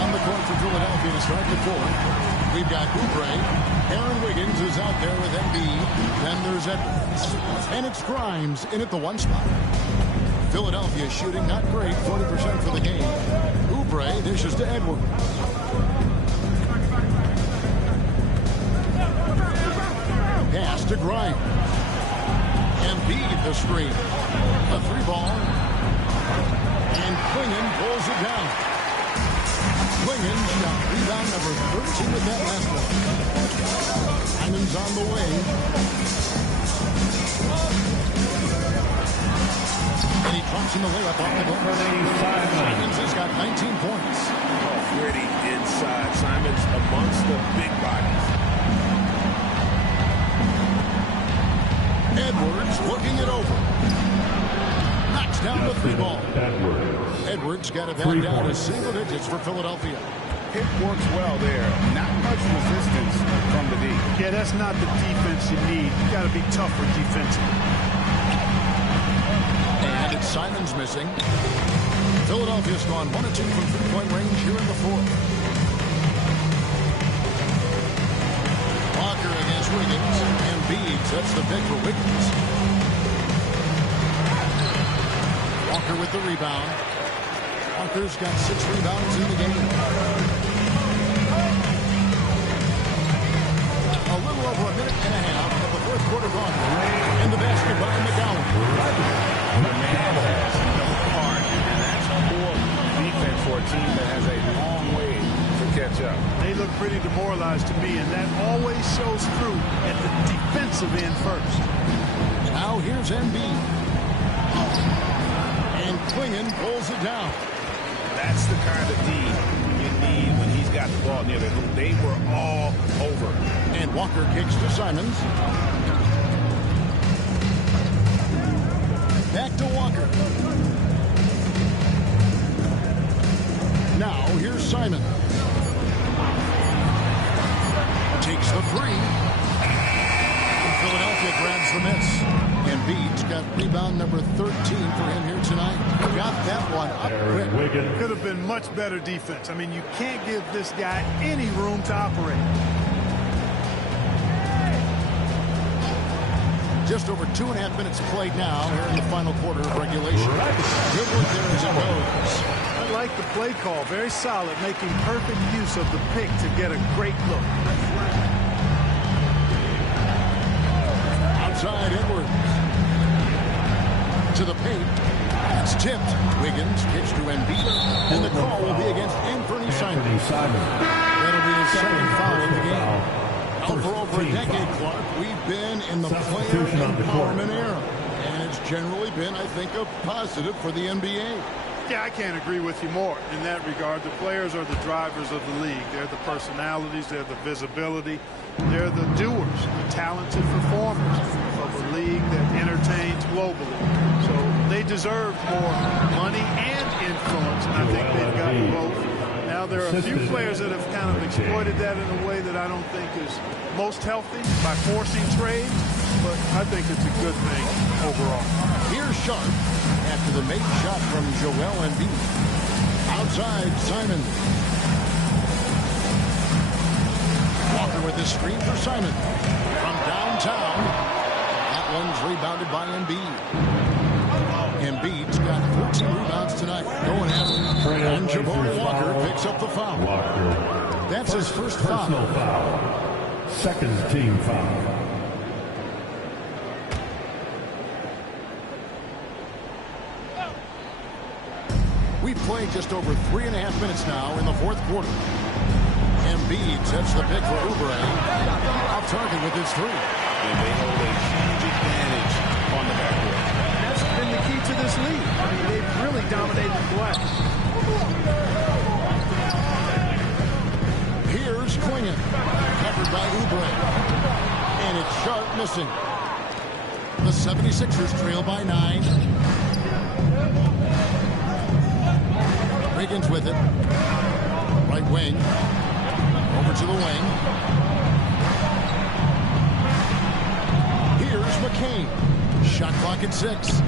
On the court for Philadelphia to start the fourth. We've got Oubre. Aaron Wiggins is out there with Embiid. Then there's Edwards. And it's Grimes in at the 1 spot. Philadelphia shooting not great, 40% for the game. Oubre dishes to Edwards. Pass to Grimes. Embiid the screen. A 3-ball. And Klingon pulls it down. Klingon shot rebound number 13 with that last one. Simon's on the way. And he drops in the layup off the glass. Simons has got 19 points. Gritty inside. Simons amongst the big bodies. Edwards looking it over. Knocks down the 3-ball. Edwards got it back down to single digits for Philadelphia. It works well there. Not much resistance from the D. Yeah, that's not the defense you need. You got to be tougher defensively. And it's Simons missing. Philadelphia's gone 1 of 2 from 3-point range here in the 4th. Walker against Wiggins. Embiid sets the pick for Wiggins. Walker with the rebound. Walker's got 6 rebounds in the game. A little over a minute and a half of the 4th quarter gone. And the basket by McGowan. The man has no heart, and that's poor defense for a team that has a long way to catch up. They look pretty demoralized to me, and that always shows through at the defensive end first. Now here's Embiid. And Klingon pulls it down. That's the kind of D you need when he's got the ball near the hoop. They were all over. And Walker kicks to Simons. Back to Walker. Now here's Simon. Takes the 3. And Philadelphia grabs the miss. Embiid's got rebound number 13 for him here tonight. Got that one up quick. Could have been much better defense. I mean, you can't give this guy any room to operate. Just over 2.5 minutes played now here in the final quarter of regulation. Good work there as it goes. I like the play call. Very solid, making perfect use of the pick to get a great look. Outside Edwards. To the paint. It's tipped. Wiggins kicks to Embiid. And the call will be against Anthony Simons. That'll be his 2nd foul in the game. Now for over a decade, Clark, we've been in the player empowerment era. And it's generally been, I think, a positive for the NBA. Yeah, I can't agree with you more in that regard. The players are the drivers of the league. They're the personalities. They're the visibility. They're the doers, the talented performers of a league that entertains globally. So they deserve more money and influence, and I think they've gotten both. Now, there are a few players that have kind of exploited that in a way that I don't think is most healthy by forcing trades, but I think it's a good thing overall. Here's Sharp after the make shot from Joel Embiid. Outside, Simon. Walker with the screen for Simon. From downtown. That one's rebounded by Embiid. Embiid's got 14 rebounds tonight. Going after him. And Jabari Walker picks up the foul. That's his first foul. 2nd team foul. We've played just over 3.5 minutes now in the 4th quarter. Embiid sets the pick for Oubre. Off target with his 3. And they hold a huge advantage on the backcourt. That's been the key to this league. I mean, they've really dominated the glass. Here's Klingon. Covered by Oubre. And it's Sharp missing. The 76ers trail by 9. Wiggins with it. Right wing. Over to the wing. Here's McCain. Shot clock at 6.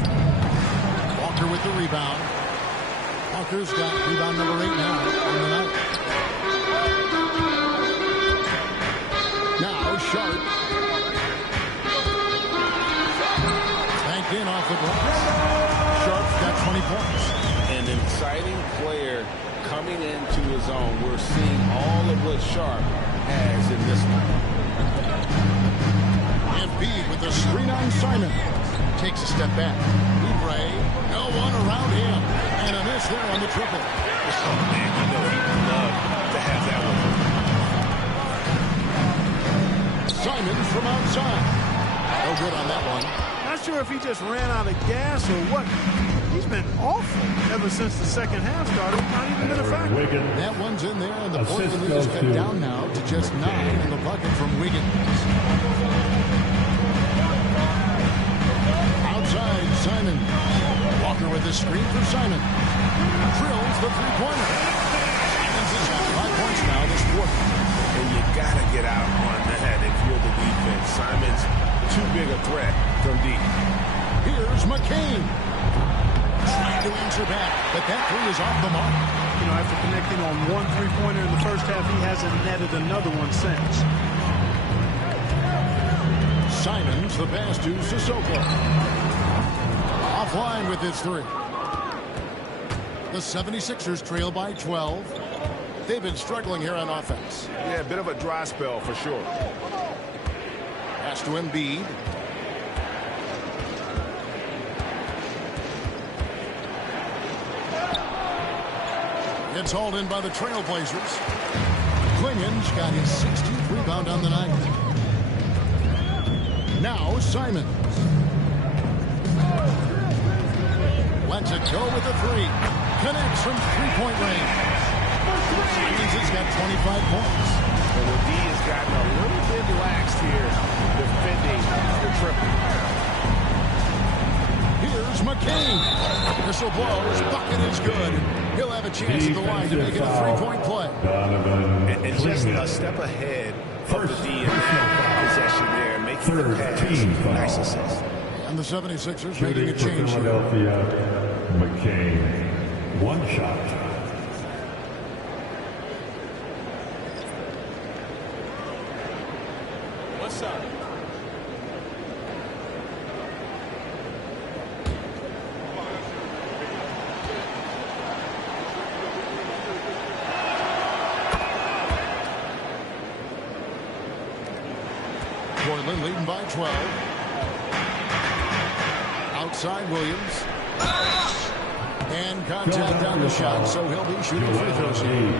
Walker with the rebound. Walker's got rebound number 8 now on the night. Sharp. Banked in off the glass. Sharp's got 20 points. An exciting player coming into his own. We're seeing all of what Sharp has in this one. Embiid with the screen on Simon. Takes a step back. Oubre, no one around him. And a miss there on the triple. Oh, man, you know he would love to have that one. Simon from outside. No good on that one. Not sure if he just ran out of gas or what. He's been awful ever since the second half started. Not even been a factor. That one's in there, and the Portland is cut down now to just 9 in the bucket from Wiggins. Outside, Simon. Walker with the screen for Simon. Drills the three-pointer. Simons has got 5 points now this quarter. And you got to get out on the head if you're the defense. Simon's too big a threat from deep. Here's McCain. Trying to answer back, but that three is off the mark. You know, after connecting on one three-pointer in the first half, he hasn't netted another one since. Simons, the pass to Sissoko. Offline with his three. The 76ers trail by 12. They've been struggling here on offense. Yeah, a bit of a dry spell for sure. Pass to Embiid. It's hauled in by the Trailblazers. Clingan's got his 16th rebound on the night. Now Simons. Lets it go with the three. Connects from three-point range. Simons has got 25 points. And the D has gotten a little bit relaxed here defending the triple. Here's McCain. Whistle blows. Bucket is good. He'll have a chance at the line to make it a three-point play. And just a step ahead of the D in that possession there, making the pass. Nice assist. And the 76ers making a change here. Philadelphia, McCain. One shot. What's up? Portland leading by 12. Outside Williams. And contact on the shot, so he'll be shooting free throws here.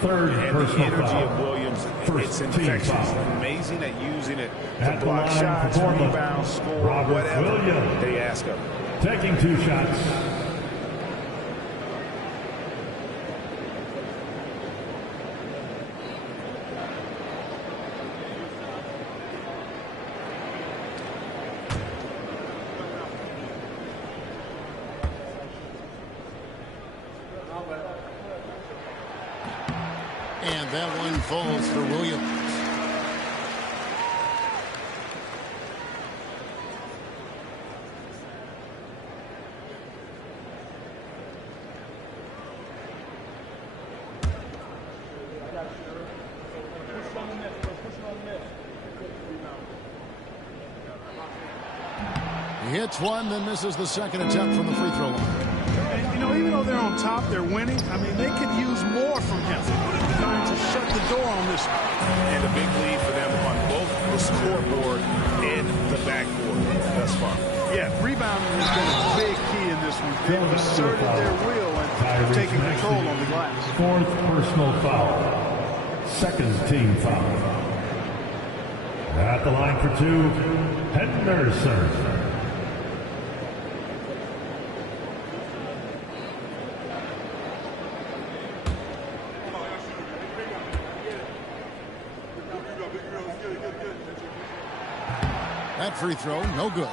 Third And personal the energy foul. of Williams, it's First team infectious. foul. Amazing at using it to At the block line shots, for Portland, rebounds, score, Robert whatever Williams. they ask of him. Taking 2 shots. And that one falls for Williams. He hits one, then misses the second attempt from the free throw line. And, you know, even though they're on top, they're winning. I mean, they could use more from him. Trying to shut the door on this one. And a big lead for them on both the scoreboard and the backboard thus far. Yeah, rebounding has been a big key in this one. They've asserted their will and taken control on the glass. Fourth personal foul. Second team foul. At the line for 2, Henderson. That free throw, no good.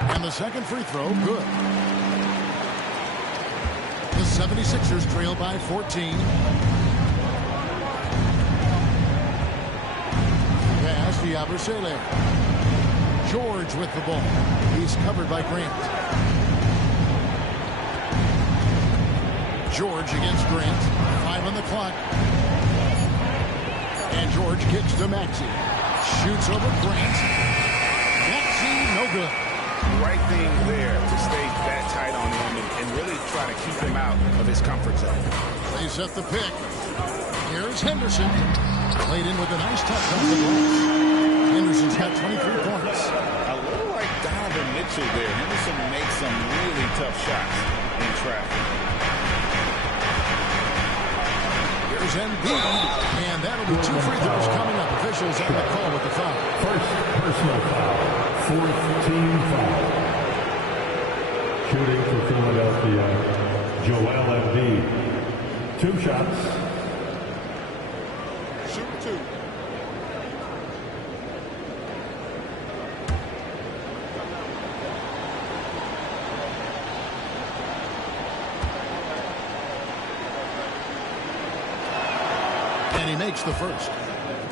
And the second free throw, good. The 76ers trail by 14. Yabusele. George with the ball. He's covered by Grant. George against Grant. 5 on the clock. And George kicks to Maxey. Shoots over Grant. Maxey, no good. Right thing there to stay that tight on him and really try to keep him out of his comfort zone. They set the pick. Here's Henderson. Played in with a nice touch off the glass. Henderson's got 23 points. A little like Donovan Mitchell there. Henderson makes some really tough shots in traffic. Here's Embiid. And that'll be 2 free throws coming up. Officials on the call with the foul. First personal foul. 4th team foul. Shooting for Philadelphia, Joel Embiid. 2 shots. Shoot 2. And he makes the first.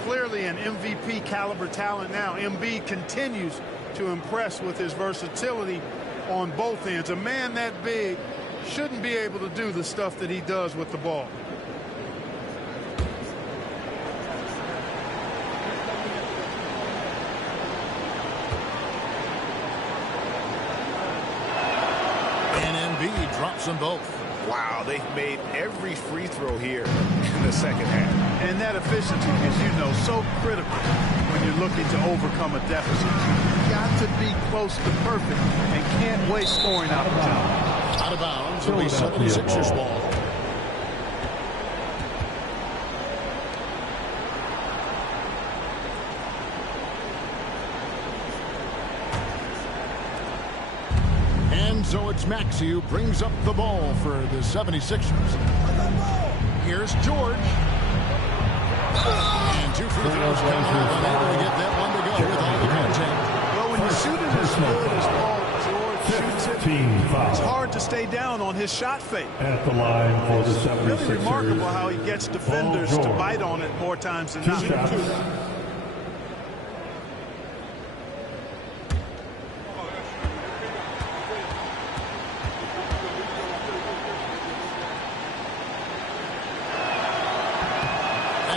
Clearly an MVP caliber talent now. Embiid continues to impress with his versatility on both ends. A man that big shouldn't be able to do the stuff that he does with the ball. And Embiid drops them both. Wow, they've made every free throw here in the second half. And that efficiency is, you know, so critical when you're looking to overcome a deficit. You've got to be close to perfect and can't waste scoring opportunities. Out of bounds, it'll be 76ers ball. And so it's Maxey who brings up the ball for the 76ers. Here's George. And 2 free throws coming up. Unable to get that one to go with all the contact. Well, when you shoot it as good as Paul George shoots it, it's hard to stay down on his shot fake. At the line for the 76ers. Really remarkable how he gets defenders to bite on it more times than 2 not. shots.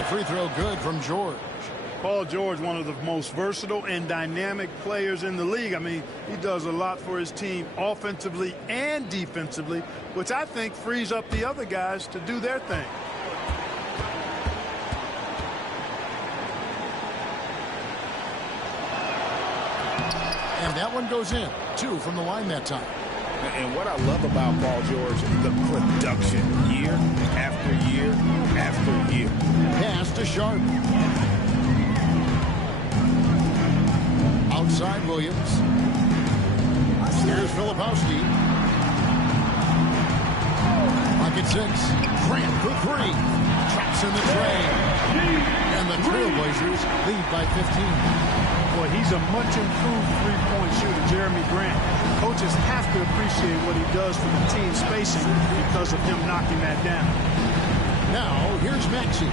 Free throw good from George. Paul George, one of the most versatile and dynamic players in the league. I mean, he does a lot for his team offensively and defensively, which I think frees up the other guys to do their thing. And that one goes in. 2 from the line that time. And what I love about Paul George, the production year after year after year. Pass to Sharp. Outside Williams. Here's Filipowski. Pocket 6. Grant for 3. Traps in the tray. And the Trailblazers lead by 15. Boy, he's a much improved three-point shooter, Jeremy Grant. Coaches have to appreciate what he does for the team spacing because of him knocking that down. Now, here's Maxey.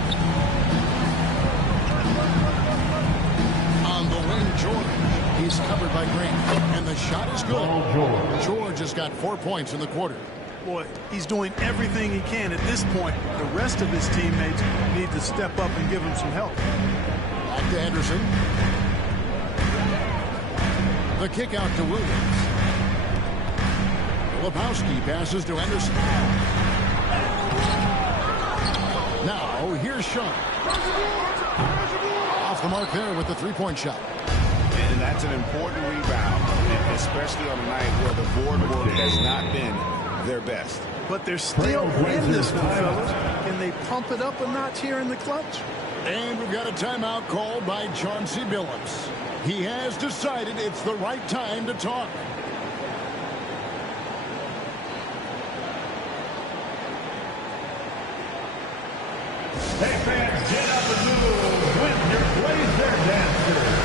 On the wing, George. He's covered by Grant. And the shot is good. George has got 4 points in the quarter. Boy, he's doing everything he can at this point. The rest of his teammates need to step up and give him some help. Back to Henderson. The kick out to Williams. Filipowski passes to Anderson. Now, here's Sean. Off the mark there with the three-point shot. And that's an important rebound, especially on a night where the board work has not been their best. But they're still in this one, fellas. Can they pump it up a notch here in the clutch? And we've got a timeout called by Chauncey Billups. He has decided it's the right time to talk. Hey fans, get up and move with your Blazer dancers.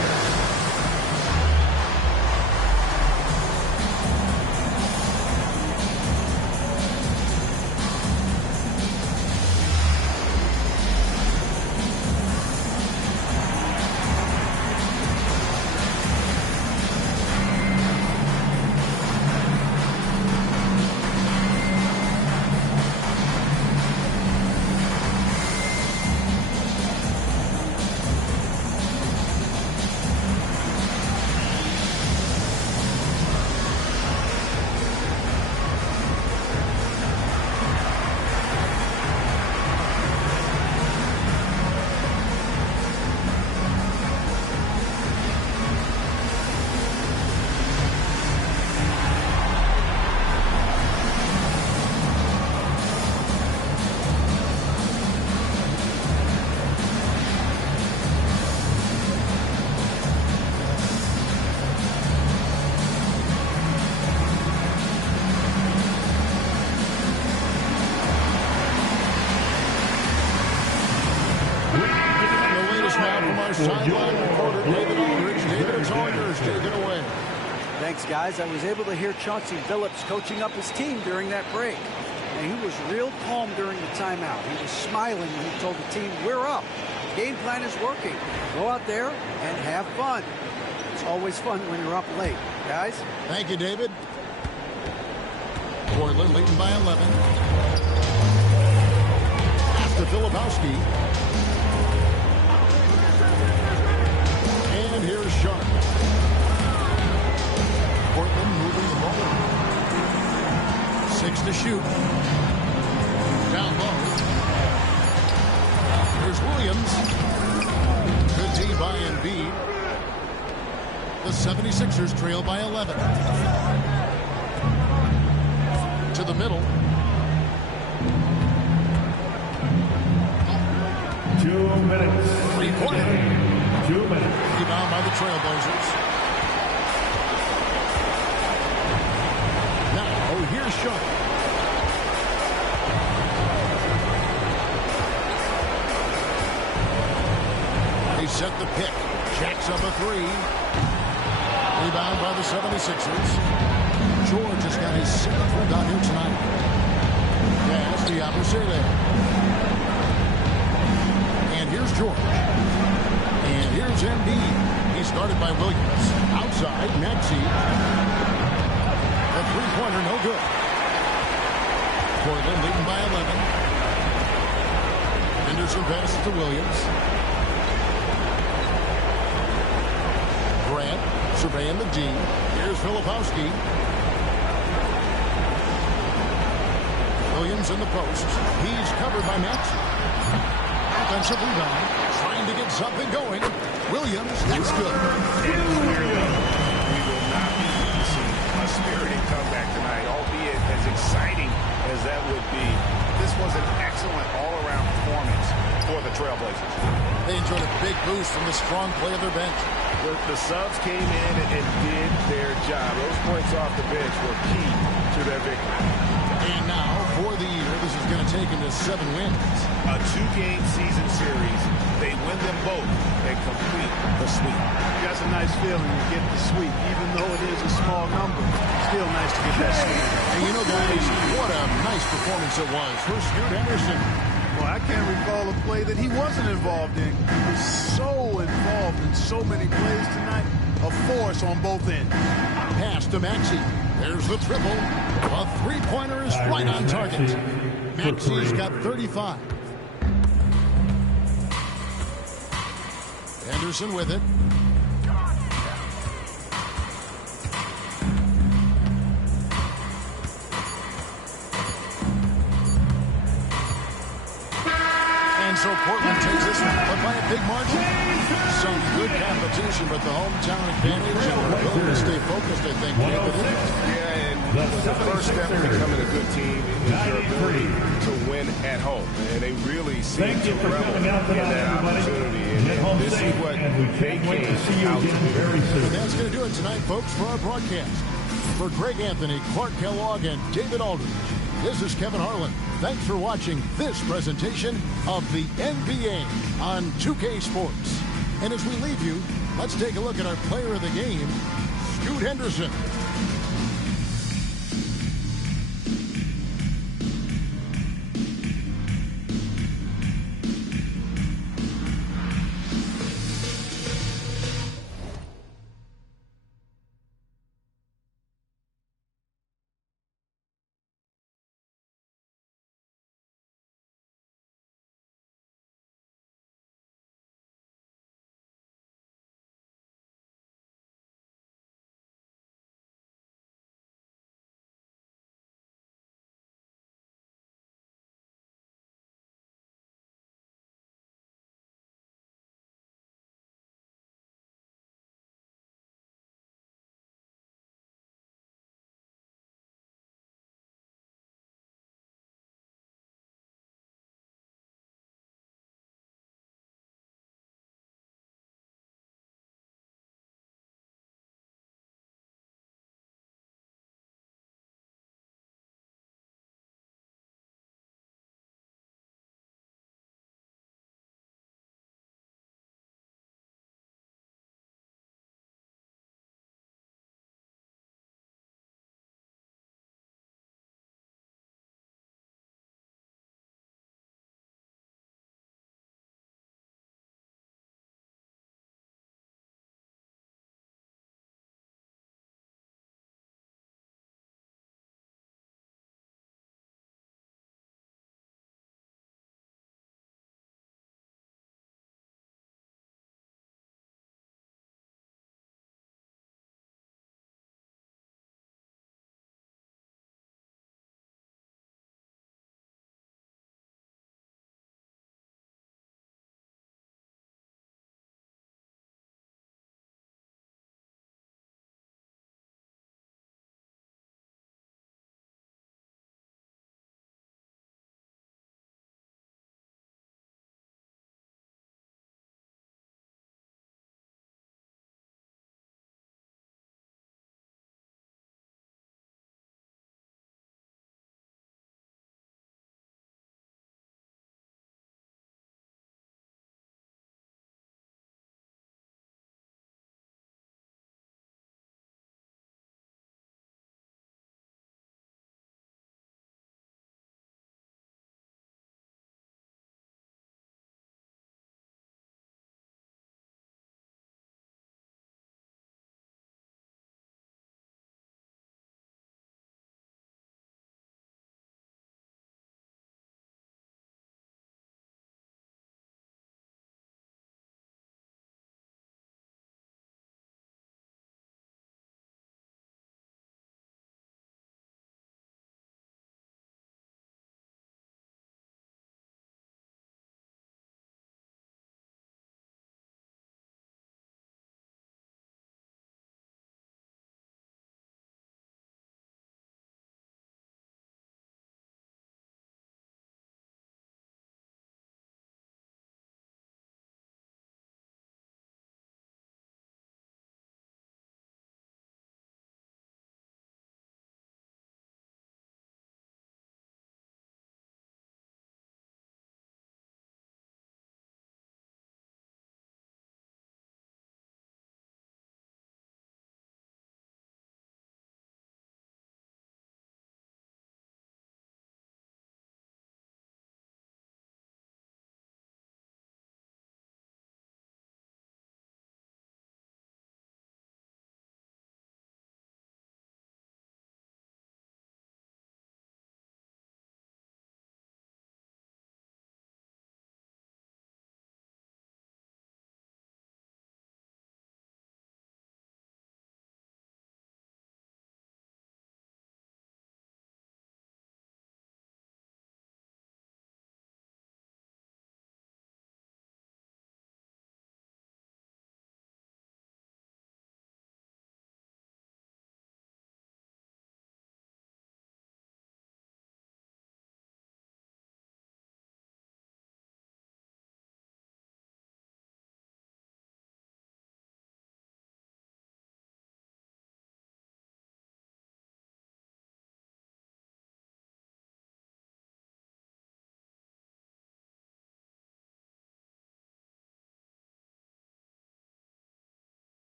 sideline reporter David Aldridge. David, it's all yours. Take it away. Thanks, guys. I was able to hear Chauncey Billups coaching up his team during that break. And he was real calm during the timeout. He was smiling when he told the team, we're up. The game plan is working. Go out there and have fun. It's always fun when you're up late. Guys? Thank you, David. Portland leading by 11. Pass to Filipowski. And here's Sharp. Portland moving the ball. 6 to shoot. Down low. Here's Williams. Good D by Embiid. The 76ers trail by 11. To the middle. 2 minutes. 3-pointer. 2 minutes. Rebound by the Trailblazers. Now, here's Sharp. They set the pick. Jacks up a 3. Rebound by the 76ers. George has got his 7th rebound here tonight. Pass the opposite there. And here's George. And here's Embiid. He's guarded by Williams. Outside, Maxey. The three-pointer, no good. Portland leading by 11. Henderson passes to Williams. Grant surveying the D. Here's Filipowski. Williams in the post. He's covered by Maxey. Offensive rebound. Trying to get something going. Williams, that's good. We will not be witnessing a spirited comeback tonight, albeit as exciting as that would be. This was an excellent all-around performance for the Trailblazers. They enjoyed a big boost from the strong play of their bench. The subs came in and did their job. Those points off the bench were key to their victory. And now, for the year, this is going to take them to 7 wins. A 2-game season series. They win them both and complete the sweep. That's a nice feeling to get the sweep. Even though it is a small number, still nice to get that sweep. And you know, guys, what a nice performance it was for Scoot Henderson. Well, I can't recall a play that he wasn't involved in. He was so involved in so many plays tonight. A force on both ends. Pass to Maxey. There's the triple. A three-pointer is right on target. Maxey's got 35. Henderson with it. And so Portland takes this one, but by a big margin. Some good competition, but the hometown advantage and their ability to stay focused, I think, gave it in. Yeah, and the first step in becoming a good team is your ability to win at home. And they really seem to revel in that opportunity. And this is what they came out to do. And that's going to do it tonight, folks, for our broadcast. For Greg Anthony, Clark Kellogg, and David Aldridge, this is Kevin Harlan. Thanks for watching this presentation of the NBA on 2K Sports. And as we leave you, let's take a look at our player of the game, Scoot Henderson.